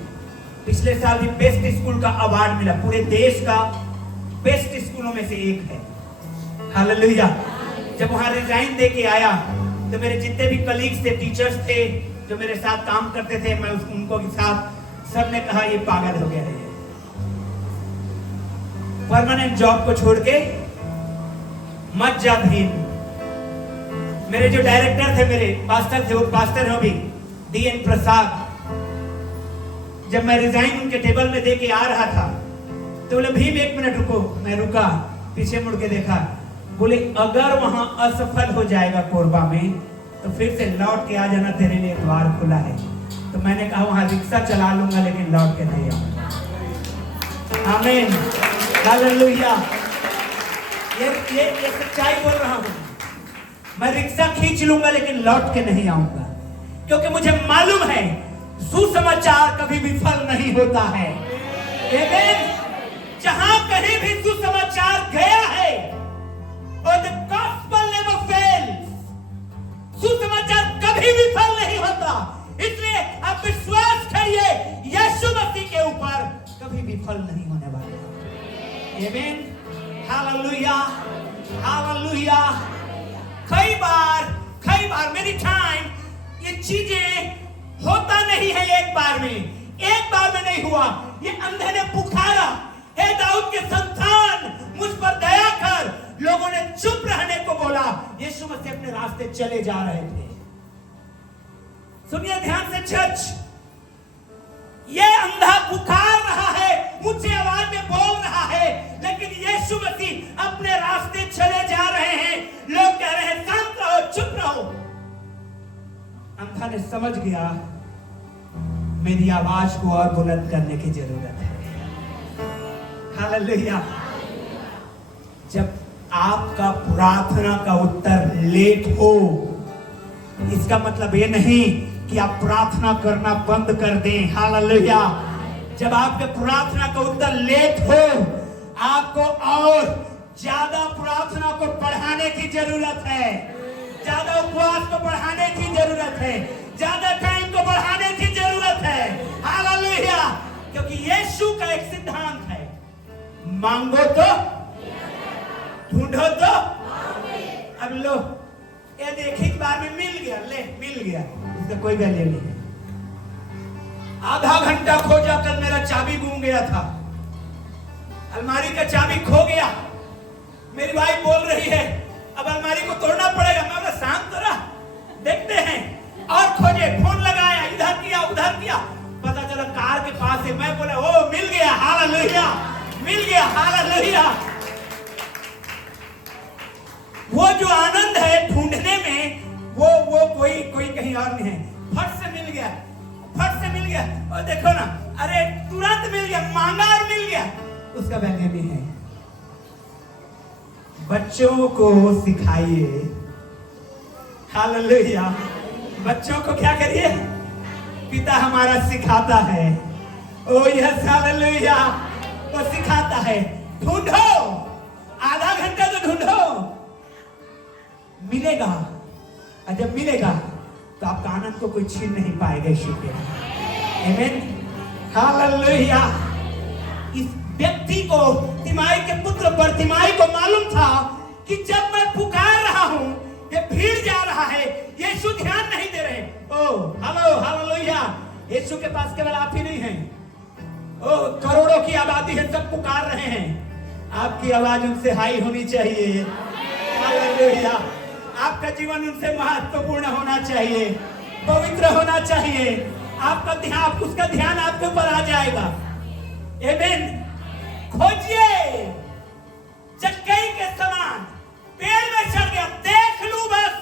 पिछले साल भी बेस्ट स्कूल का अवार्ड मिला, पूरे देश का बेस्ट स्कूलों में से एक है। हालेलुया। जब वहां रिजाइन दे के आया तो मेरे जितने भी कलीग्स थे, टीचर्स थे जो मेरे साथ काम करते थे, मैं उनको के साथ सबने कहा ये पागल हो गया है, परमानेंट जॉब को छोड़ के मत जा भीम। मेरे जो डायरेक्टर थे, मेरे पास्टर थे, वो पास्टर हो भी DN प्रसाद, जब मैं रिजाइन उनके टेबल में दे के आ रहा था तो बोले भीम 1 मिनट रुको। मैं रुका, पीछे मुड़ के देखा, बोले अगर वहां असफल हो जाएगा कोरबा में तो फिर से लौट के आ जाना, तेरे लिए द्वार खुला है। तो मैंने कहा वहां रिक्शा चला लूंगा लेकिन लौट के नहीं आऊंगा। आमीन। हालेलुया। ये सच्चाई बोल रहा हूं। मैं रिक्शा खींच लूंगा लेकिन लौट के नहीं आऊंगा, क्योंकि मुझे मालूम है सुसमाचार कभी विफल नहीं होता है। आमीन। जहां कहीं भी सुसमाचार गया है, और the gospel never fails, सुसमाचार कभी विफल नहीं होता। इसलिए आप विश्वास करिए यीशु मसीह के ऊपर, कभी विफल नहीं होने वाला। आमीन। हालेलुया। हालेलुया। कई बार मेरी टाइम ये चीजें होता नहीं है एक बार में नहीं हुआ। ये अंधे ने पुकारा, हे दाऊद के संतान मुझ पर दया कर। लोगों ने चुप रहने को बोला, यीशु मसीह अपने रास्ते चले जा रहे थे। सुनिए ध्यान से चर्च, ये अंधा पुकार रहा है, ऊंची आवाज में बोल रहा है, लेकिन यीशु मसीह अपने रास्ते चले जा रहे हैं। लोग कह रहे हैं शांत रहो, चुप रहो। अंधा ने समझ गया मेरी आवाज को और बुलंद करने की जरूरत है। हालेलुया। जब आपका प्रार्थना का उत्तर लेट हो, इसका मतलब ये नहीं कि आप प्रार्थना करना बंद कर दें। हालेलुया। जब आपके प्रार्थना का उत्तर लेट हो, आपको और ज्यादा प्रार्थना को बढ़ाने की जरूरत है, ज्यादा उपवास को बढ़ाने की जरूरत है, ज्यादा टाइम को बढ़ाने की जरूरत है। हालेलुया। क्योंकि यीशु का एक सिद्धांत है, मांगो तो, ढूंढो तो। अब लो, ये देखिए बार में मिल गया, इसका कोई वैल्यू नहीं है। आधा घंटा खोजा, कल मेरा चाबी गुम गया था, अलमारी का चाबी खो गया। मेरी वाइफ बोल रही है अब अलमारी को तोड़ना पड़ेगा। मैं बोला शांत रहा, देखते हैं। और खोजे, फोन लगाया, इधर किया उधर किया, पता चला कार के पास है। मैं बोला ओ मिल गया। हालेलुया। मिल गया। हालेलुया। वो जो आनंद है ढूंढने में, वो कोई कहीं और नहीं है। फट से मिल गया। और देखो ना, अरे तुरंत मिल गया, मांगा और मिल गया, उसका वैल्यू भी है। बच्चों को सिखाइए। हालेलुया। बच्चों को क्या करिए? पिता हमारा सिखाता है। ओ यस। हालेलुया। वो सिखाता है, ढूंढो, आधा घंटा तो ढूंढो, मिलेगा। और जब मिलेगा तो आपका आनंद को कोई छीन नहीं पाएगा। शुक्र। आमीन। हालेलुया। इस व्यक्ति को, तिमाई के पुत्र बरतिमाई को मालूम था कि जब मैं पुकार रहा हूं, ये भीड़ जा रहा है, यीशु ध्यान नहीं दे रहे। ओ हेलो हालेलुया, यीशु के पास केवल आप ही नहीं हैं। ओ करोड़ों की आबादी है, सब पुकार रहे हैं। आपकी आवाज उनसे हाई होनी चाहिए। हालेलुया, आपका जीवन उनसे महत्वपूर्ण होना चाहिए, पवित्र होना चाहिए। आपका ध्यान, उसका ध्यान आपके ऊपर आ जाएगा। आमीन। खोजिए चक्कई के समान, पेड़ में चढ़ गया, देख लूं बस।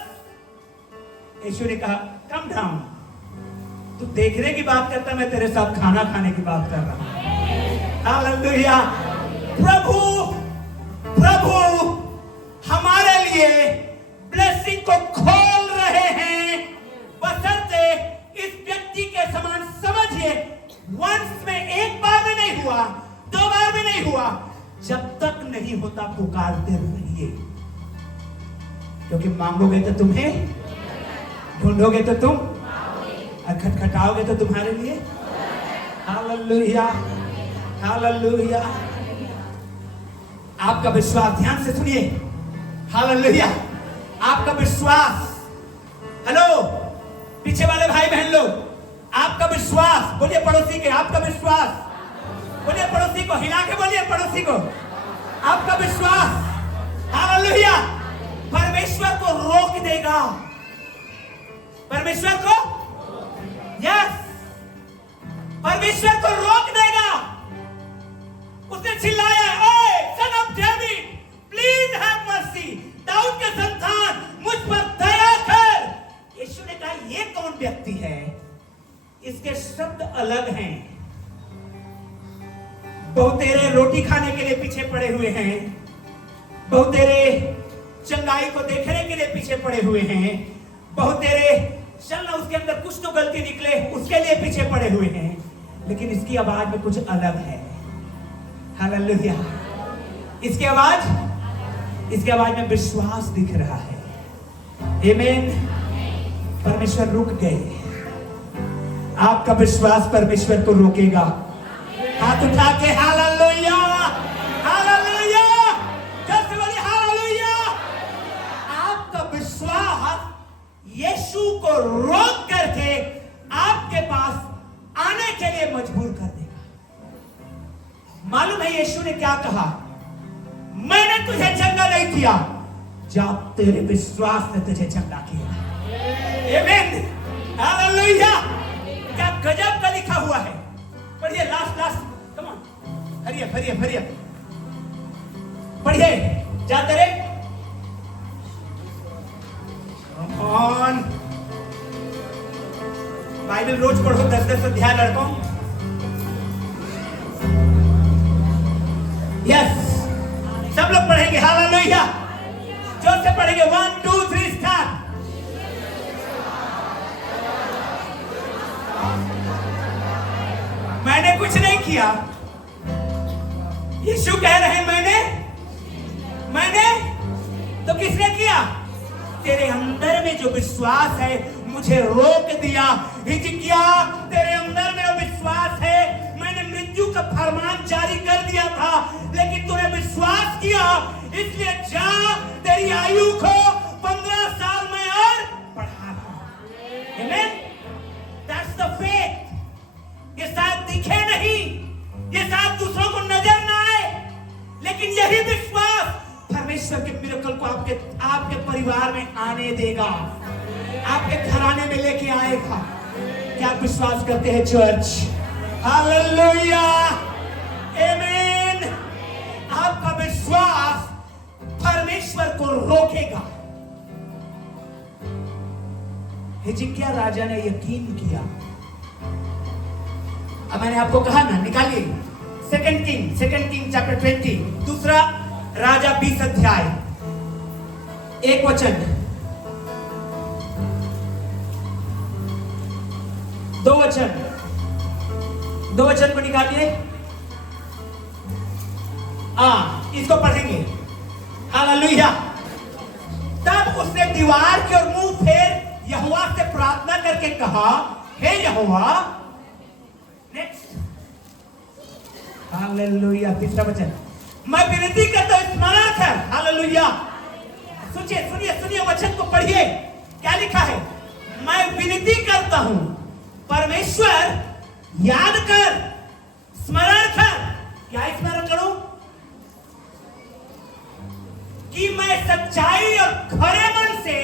यीशु ने कहा कम डाउन, तू देखने की बात करता, मैं तेरे साथ खाना खाने की बात कर रहा हूं। हालेलुया। प्रभु प्रभु हमारे लिए ब्लेसिंग को खोल रहे हैं, बशर्ते इस व्यक्ति के समान समझिए। वंस में एक बार में नहीं हुआ, 2 बार में नहीं हुआ, जब तक नहीं होता पुकारते रहिए, क्योंकि मांगोगे तो तुम्हें, ढूंढोगे तो तुम, और खटखटाओगे तो तुम्हारे लिए। Hallelujah hallelujah. आपका विश्वास, ध्यान से सुनिए, हालेलुया, आपका विश्वास, हेलो पीछे वाले भाई बहन लोग, आपका विश्वास, बोलिए पड़ोसी के, आपका विश्वास, बोलिए पड़ोसी को, हिला के बोलिए पड़ोसी को, आपका विश्वास, हालेलुया, परमेश्वर को रोक देगा। परमेश्वर को, यस, परमेश्वर को रोक देगा। उसने चिल्लाया, ओए son of David, please have mercy, दाऊद के संतान मुझ पर दया कर। यीशु ने कहा ये कौन व्यक्ति है, इसके शब्द अलग हैं। बहुतेरे रोटी खाने के लिए पीछे पड़े हुए हैं, बहुतेरे चंगाई को देखने के लिए पीछे पड़े हुए हैं, बहुतेरे चलना उसके अंदर कुछ तो गलती निकले उसके लिए पीछे पड़े हुए हैं, लेकिन इसकी आवाज में कुछ अलग है। हालेलुया। इसकी आवाज में विश्वास दिख रहा है। आमीन। परमेश्वर रुक गए। आपका विश्वास परमेश्वर को रोकेगा। हाथ उठा के हालेलुया हालेलुया, जैसे बोलिए हालेलुया। आपका विश्वास यीशु को रोक करके आपके पास आने के लिए मजबूर कर देगा। मालूम है यीशु ने क्या कहा, मैंने तुझे चंगा नहीं किया, जब तेरे विश्वास ने तुझे चंगा किया। आमीन हालेलुया। क्या गजब का लिखा हुआ है। पढ़िए लास्ट कम ऑन, हरिए पढ़िए, जाते रहे, कम ऑन। बाइबल रोज पढ़ो, 10 अध्याय लड़कों। यस, सब लोग पढ़ेंगे। हालेलुया, जोर से पढ़ेंगे। 1 2 3 स्टार्ट। मैंने कुछ नहीं किया, यीशु कह रहे हैं मैंने तो किसने किया? तेरे अंदर में जो विश्वास है मुझे रोक दिया। हिजकिया, तेरे अंदर में वो विश्वास है, मैंने मृत्यु का फरमान जारी कर दिया था, लेकिन तूने विश्वास किया, इसलिए जा, तेरी आयु को 15 साल में और बढ़ा दूं। आमीन। That's the faith. ये शायद दिखे नहीं, ये शायद दूसरों को नजर ना आए, लेकिन यही विश्वास परमेश्वर के मिरेकल को आपके परिवार में आने देगा, आपके घराने में लेके आएगा। क्या आप विश्वास करते हैं चर्च? हालेलुया आमीन। आपका विश्वास परमेश्वर को रोकेगा। हिजकिय्याह राजा ने यकीन किया। अब मैंने आपको कहा ना, निकालिए 2 किंग चैप्टर 20, दूसरा राजा 20 अध्याय 1 वचन, 2 वचन को निकालिए। इसको पढ़ेंगे। हालेलुया। तब उसने दीवार की ओर मुंह फेर यहोवा से प्रार्थना करके कहा, हे यहोवा। नेक्स्ट। हालेलुया। तीसरा वचन, मैं विनती करता हूं स्मरण कर। हालेलुया। सोचिए, सुनिए सुनिए, वचन को पढ़िए, क्या लिखा है? मैं विनती करता हूं परमेश्वर, याद कर, स्मरण कर। क्या स्मरण करूं? कि मैं सच्चाई और खरे मन से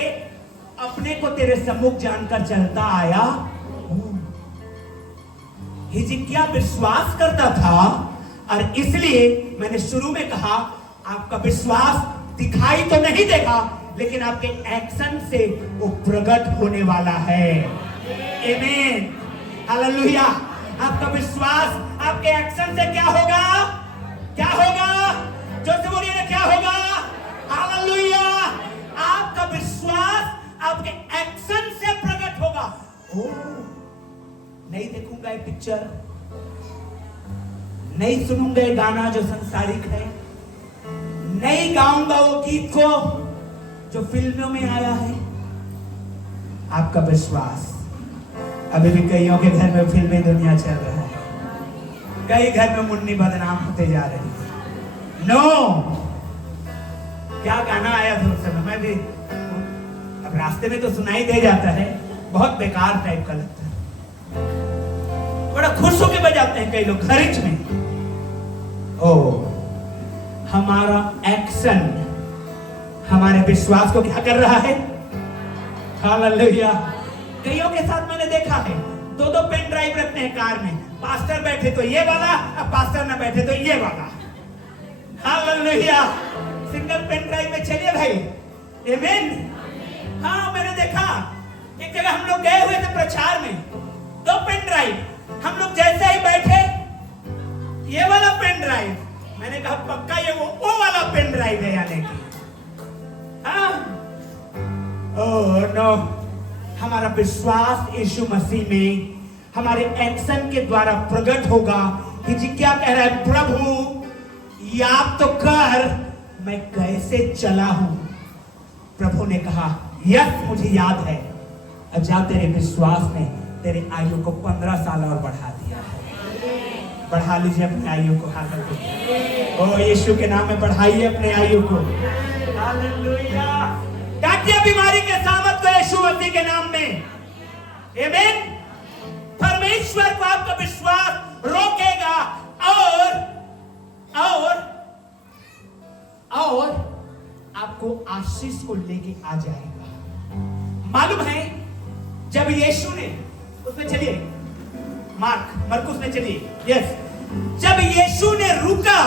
अपने को तेरे सम्मुख जानकर चलता आया हूं। हिजकिय्याह विश्वास करता था, और इसलिए मैंने शुरू में कहा, आपका विश्वास दिखाई तो नहीं देगा, लेकिन आपके एक्शन से वो प्रकट होने वाला है। आमीन, हालेलुया। आपका विश्वास आपके एक्शन से क्या होगा? क्या होगा? जो से बोलिए ना, क्या होगा? हालेलुया। आपका विश्वास आपके एक्शन से प्रकट होगा। ओ, नहीं देखूंगा ये पिक्चर, नहीं सुनूंगा ये गाना जो संसारिक है, नहीं गाऊंगा वो गीत को जो फिल्मों में आया है। आपका विश्वास, अभी भी कईयों के घर में फिल्मी दुनिया चल रहा है, कई घर में मुन्नी बदनाम होते जा रही है। नो, क्या गाना आया था उस समय, मैं भी अब रास्ते में तो सुनाई दे जाता है, बहुत बेकार टाइप का लगता है, बड़ा खुश होके बजाते हैं कई लोग खरीच में। ओ, हमारा एक्शन हमारे विश्वास को क्या कर रहा है? हालेलुया। कईयों के साथ मैंने देखा है, दो दो पेन ड्राइव रखते हैं कार में, पास्टर बैठे तो ये वाला, अब पास्टर न बैठे तो ये वाला। हालेलुया। सिंगल पेन ड्राइव में चलिए भाई, आमीन। हाँ, मैंने देखा एक जगह हम लोग गए हुए थे प्रचार में, दो पेन ड्राइव, हम लोग जैसे ही बैठे, ये वाला पेन ड्राइव, मैंने कहा पक्का ये वो वाला पेन ड्राइव है यानी कि। हाँ, ओह नो, हमारा विश्वास यीशु मसीह में हमारे एक्शन के द्वारा प्रकट होगा। हिजकिय्याह कह रहा है, प्रभु याद तो कर मैं कैसे चला हूं। प्रभु ने कहा, यस मुझे याद है, अब जा तेरे विश्वास ने तेरे आयु को 15 साल और बढ़ा दिया है। बढ़ा लीजिए अपने आयु को। हालेलुया। ओ यीशु के नाम में बढ़ाइए अपने आयु को। हालेलुया। काटिए बीमारी के सामर्थ को यीशु मसीह के नाम में। आमीन। परमेश्वर को आपका विश्वास रोकेगा और आपको आशीष को लेके आ जाएगा। मालूम है, जब यीशु ने, उसमें चलिए मरकुस में चलिए, यस, जब यीशु ने रुका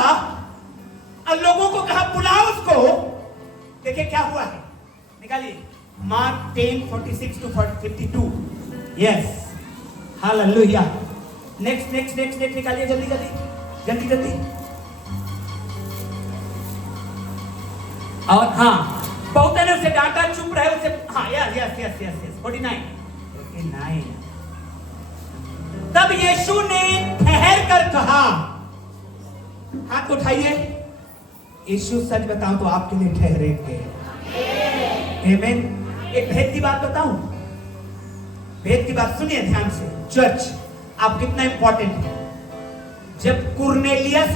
और लोगों को कहा बुलाओ उसको, देखिए क्या हुआ है, निकालिए mark 10:46 to 52। Yes, hallelujah. Next निकालिए जल्दी। और हाँ, बहुत ने उसे डांटा, चुप रहे उसे। हाँ, यस 49। तब यीशु ने ठहर कर कहा, हाथ उठाइए, यीशु सच बताऊं तो आपके लिए ठहरेंगे। आमीन। एक भेद की बात बताऊं, भेद की बात सुनिए ध्यान से। चर्च, आप कितना इंपॉर्टेंट है। जब कुरनेलियस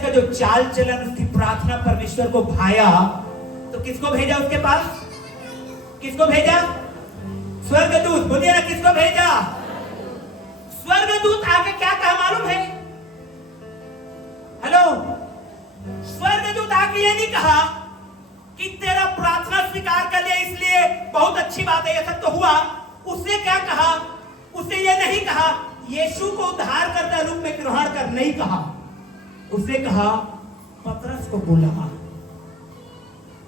का जो चाल चलन, उसकी प्रार्थना परमेश्वर को भाया, तो किसको भेजा उसके पास? किसको भेजा? स्वर्गदूत। बोलिए ना, किसको भेजा? स्वर्गदूत आके क्या कहा मालूम है? हेलो, स्वर्गदूत आके ये नहीं कहा कि तेरा प्रार्थना स्वीकार कर लिया इसलिए बहुत अच्छी बात है, ये सब तो हुआ। उसने क्या कहा? उसने ये नहीं कहा यीशु को उद्धारकर्ता रूप में ग्रहण कर, नहीं कहा। उसने कहा पतरस को बुला,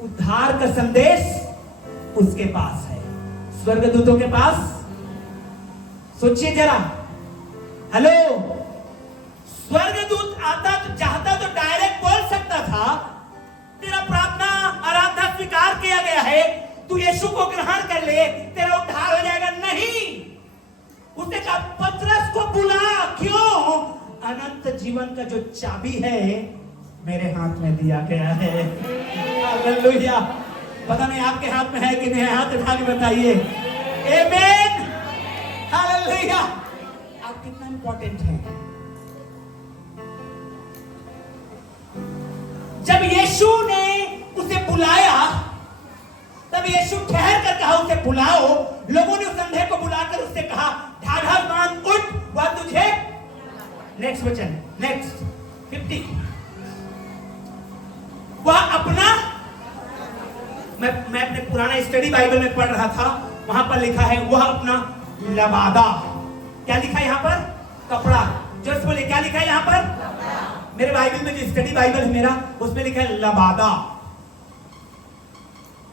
उद्धार का संदेश उसके पास है, स्वर्गदूतों के पास। सोचिए जरा, हेलो, स्वर्गदूत आता तो चाहता तो डायरेक्ट बोल सकता था तेरा प्रार्थना आराधना स्वीकार किया गया है, तू यीशु को ग्रहण कर ले, तेरा उद्धार हो जाएगा। नहीं, उसने कहा पतरस को बुला। क्यों? अनंत जीवन का जो चाबी है मेरे हाथ में दिया गया है। हालेलुया। पता नहीं आपके हाथ में है कि नहीं, हाथ उठा के बताइए। आमीन, हालेलुया। आप कितना इंपॉर्टेंट है। जब यीशु ने उस बुलाओ। लोगों ने उस अंधे को बुलाकर उससे कहा, ढाढ़ा बांध उठ, वह तुझे, नेक्स्ट वचन, नेक्स्ट 50, वह अपना, मैं अपने पुराना स्टडी बाइबल में पढ़ रहा था, वहां पर लिखा है वह अपना लबादा, क्या लिखा है यहां पर? कपड़ा। जोर से बोले, क्या लिखा है यहां पर? मेरे बाइबल में, जो स्टडी बाइबल है मेरा, उसमें लिखा है लबादा,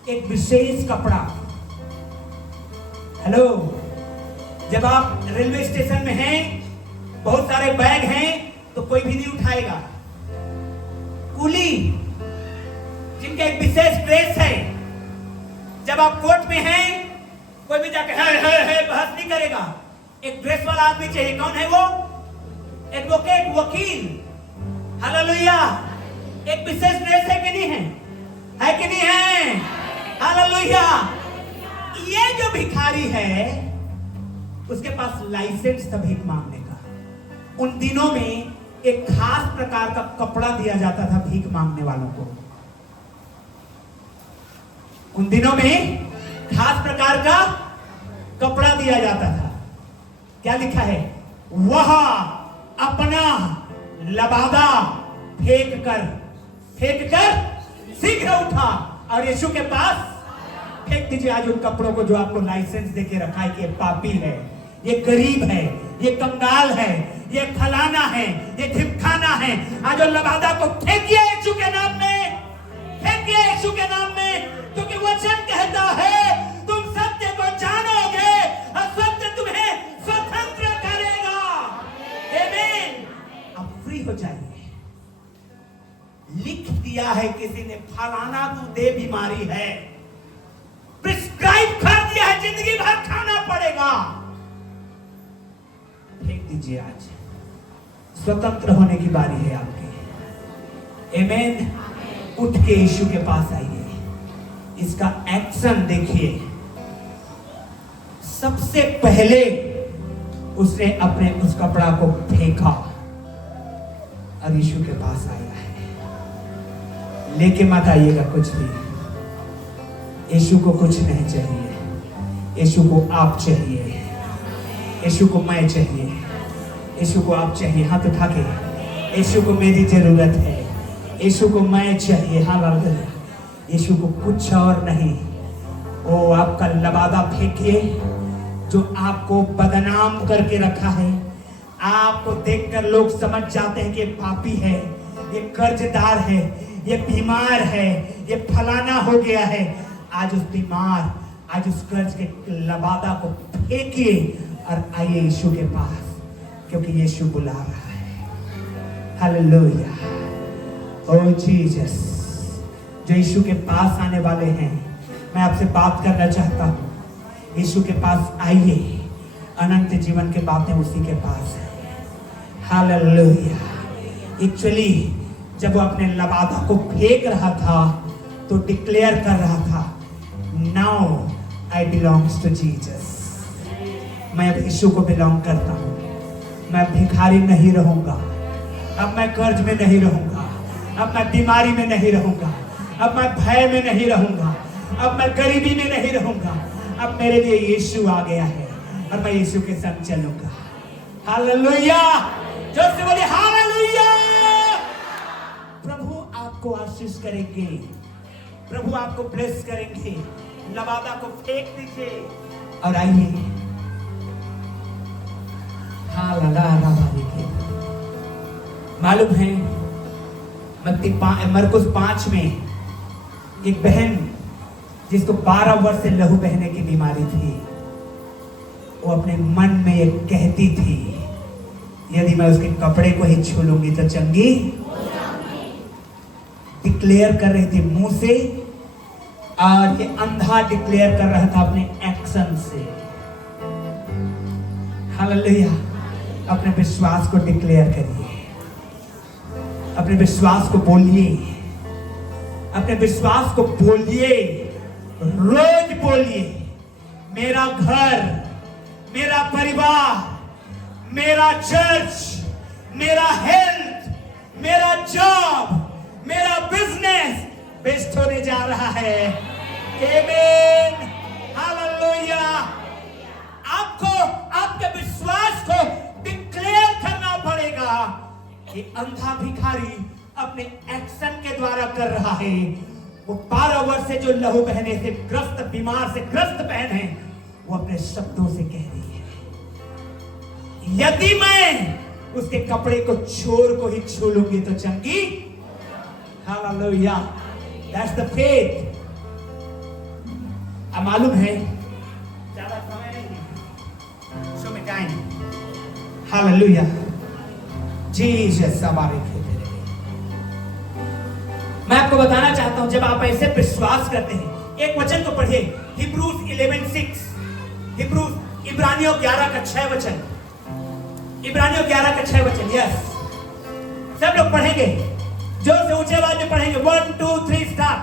एक विशेष कपड़ा। हेलो, जब आप रेलवे स्टेशन में हैं, बहुत सारे बैग हैं, तो कोई भी नहीं उठाएगा। कूली, जिनका एक विशेष ड्रेस है, जब आप कोर्ट में हैं, कोई भी जाके है बहस नहीं करेगा। एक ड्रेस वाला आदमी चाहिए। कौन है वो? एडवोकेट, वकील। हालेलुया। एक विशेष ड्रेस है कि नहीं है? है कि नहीं है? हालेलुया। ये जो भिखारी है, उसके पास लाइसेंस था भीख मांगने का। उन दिनों में एक खास प्रकार का कपड़ा दिया जाता था भीख मांगने वालों को। उन दिनों में खास प्रकार का कपड़ा दिया जाता था। क्या लिखा है? वह अपना लबादा फेंक कर शीघ्र उठा और यीशु के पास फेंक दीजिए आज उन कपड़ों को जो आपको लाइसेंस देके रखा है कि ये पापी है, ये गरीब है, ये कंगाल है, ये फलाना है, ये ढिमकाना है। आज उन लबादा को फेंकिए यीशु के नाम में, फेंकिए यीशु के नाम में, क्योंकि वचन कहता है तुम सत्य को जानोगे और सत्य तुम्हें स्वतंत्र करेगा। आमीन। अब फ्री हो जाइए। लिख दिया है किसी ने, फलाना तू दे बीमारी है, प्रिस्क्राइब कर दिया है, जिंदगी भर खाना पड़ेगा। फेंक दीजिए। आज स्वतंत्र होने की बारी है आपकी। आमीन। उठ के यीशु के पास आइए। इसका एक्शन देखिए। सबसे पहले उसने अपने उस कपड़ा को फेंका और यीशु के पास आया है। लेके मत आइएगा कुछ भी। यीशु को कुछ नहीं चाहिए। यीशु को आप चाहिए। यीशु को मैं चाहिए। यीशु को आप चाहिए। हाथ उठा के, यीशु को मेरी जरूरत है, यीशु को मैं चाहिए। हालेलुया। यीशु को कुछ और नहीं। वो आपका लबादा फेंकिए जो आपको बदनाम करके रखा है। आपको देखकर लोग समझ जाते हैं कि ये पापी है, ये कर्जदार है, ये बीमार है, ये फलाना हो गया है। आज उस बीमार, आज उस कर्ज के लबादा को फेंकिए और आइए यीशु के पास, क्योंकि यीशु बुला रहा है। हालेलुया। ओ जीसस, जो यीशु के पास आने वाले हैं, मैं आपसे बात करना चाहता हूँ। यीशु के पास आइए। अनंत जीवन के बातें उसी के पास है। हालेलुया। एक्चुअली जब वो अपने लबादा को फेंक रहा था तो डिक्लेयर कर रहा था, now I belongs to Jesus. मैं अब यीशु को बिलोंग करता हूँ। मैं भिखारी नहीं रहूंगा। अब मैं कर्ज में नहीं रहूंगा। अब मैं बीमारी में नहीं रहूंगा। अब मैं भय में नहीं रहूंगा। अब मैं गरीबी में नहीं रहूंगा। अब मेरे लिए यीशु आ गया है और मैं यीशु के संग चलूंगा। हालेलुया। जोर से बोलिए हालेलुया। प्रभु आपको आशीष करेंगे। प्रभु आपको ब्लेस करेंगे। लबादा को फेंक दीजिए और आइए। मालूम है मरकुस 5 में एक बहन जिसको 12 वर्ष से लहू बहने की बीमारी थी, वो अपने मन में ये कहती थी, यदि मैं उसके कपड़े को ही छू लूंगी तो चंगी। डिक्लेयर कर रही थी मुंह से, और ये अंधा डिक्लेयर कर रहा था अपने एक्शन से। हालेलुया। अपने विश्वास को डिक्लेयर करिए। अपने विश्वास को बोलिए। अपने विश्वास को बोलिए। रोज बोलिए, मेरा घर, मेरा परिवार, मेरा चर्च, मेरा हेल्थ, मेरा जॉब, मेरा बिजनेस बेस्ट होने जा रहा है। आमीन। हालेलुया। कि अंधा भिखारी अपने एक्शन के द्वारा कर रहा है। वो 12 वर्ष से जो लहू बहने से ग्रस्त, बीमार से ग्रस्त बहन है, वो अपने शब्दों से कह रही है, यदि मैं उसके कपड़े को छोर को ही छू लूंगी तो चंगी। Hallelujah, that's the faith. अब मालूम है ज्यादा समय नहीं है, शो में टाइम। हालेलुया, जीसस हमारे खेत। मैं आपको बताना चाहता हूं, जब आप ऐसे विश्वास करते हैं, एक वचन को पढ़िए, हिब्रूज 11:6, हिब्रूज इब्रानियों 11 का 6 वचन, इब्रानियों 11 का 6 वचन। यस, सब लोग पढ़ेंगे, जोर से ऊंचे आवाज में पढ़ेंगे। 1 2 3 स्टार्ट।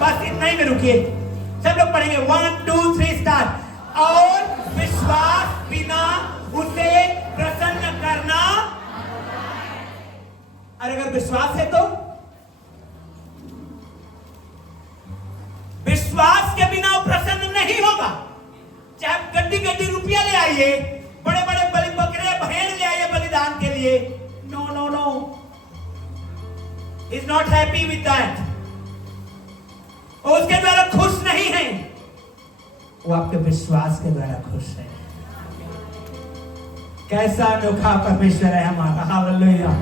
बस इतना ही में रुकिए, सब लोग पढ़ेंगे। 1 2 3 स्टार्ट। और विश्वास बिना उसे प्रसन्न करना। और अगर विश्वास है तो विश्वास के बिना वो प्रसन्न नहीं होगा। चाहे आप गड्डी गड्डी रुपया ले आइए, बड़े बड़े बलि बकरे भेड़ ले आइए बलिदान के लिए, no no no, is not happy with that. वो उसके द्वारा खुश नहीं है, वो आपके विश्वास के द्वारा खुश है। कैसा अनोखा परमेश्वर है हमारा। हालेलुया।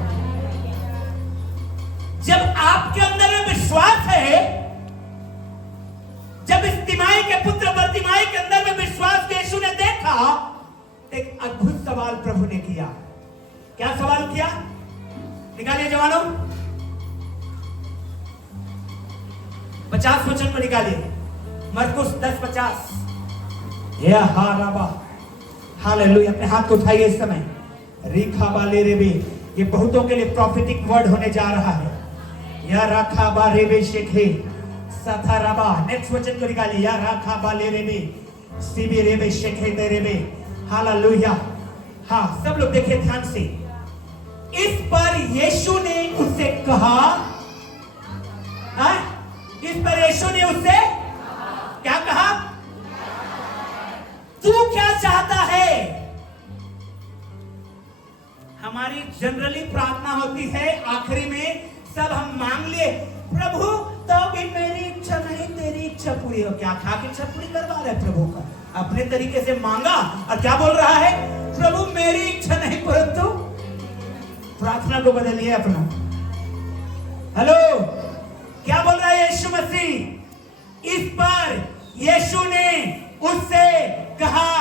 जब आपके अंदर में विश्वास है, जब इस तिमाई के पुत्र बर्तिमाई के अंदर में विश्वास यीशु ने देखा, एक अद्भुत सवाल प्रभु ने किया। क्या सवाल किया? निकालिए जवानों, 50 वचन को निकालिए। मरकुस 10:50। हालेलुया। अपने हाथ को उठाइए इस समय। रीखा बाले रेबे, ये बहुतों के लिए प्रॉफिटिक वर्ड होने जा रहा है। या राखा बा रेबे शेखे सथाराबा। नेक्स्ट वचन को निकालिए। या राखा बाले रेबे सीबी रेबे शेखे दे रेबे। हालेलुया। हाँ, सब लोग देखिए ध्यान से। इस पर यीशु ने उससे कहा, इस पर यीशु ने उससे क्या कहा? तू क्या चाहता है? हमारी जनरली प्रार्थना होती है आखिरी में, सब हम मांग ले, प्रभु तो भी मेरी इच्छा नहीं तेरी इच्छा पूरी हो। क्या खा के इच्छा पूरी करवा रहे प्रभु का? अपने तरीके से मांगा और क्या बोल रहा है? प्रभु मेरी इच्छा नहीं परंतु। प्रार्थना को बदलिए अपना। हेलो, क्या बोल रहा है यीशु मसीह? इस पर यीशु ने उससे कहा,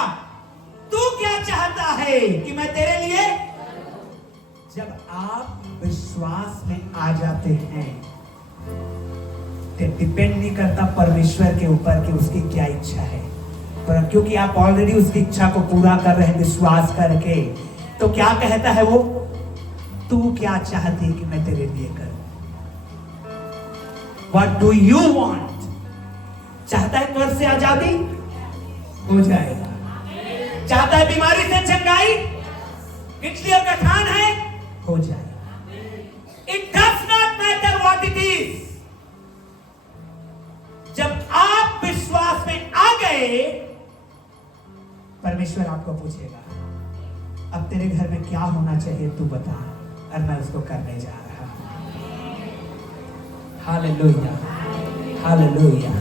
तू क्या चाहता है कि मैं तेरे लिए? जब आप विश्वास में आ जाते हैं, तो डिपेंड नहीं करता परमेश्वर के ऊपर कि उसकी क्या इच्छा है, पर क्योंकि आप ऑलरेडी उसकी इच्छा को पूरा कर रहे हैं विश्वास करके, तो क्या कहता है वो? तू क्या चाहती है कि मैं तेरे लिए करूं? What do you want? चाहता है कर्ज से आजादी? हो जाएगा। चाहता है बीमारी से चंगाई? गिठली और गठान है? हो जाएगा। It does not matter what it is. जब आप विश्वास में आ गए, परमेश्वर आपको पूछेगा, अब तेरे घर में क्या होना चाहिए तू बता, और मैं उसको करने जा रहा हूं। Hallelujah, hallelujah.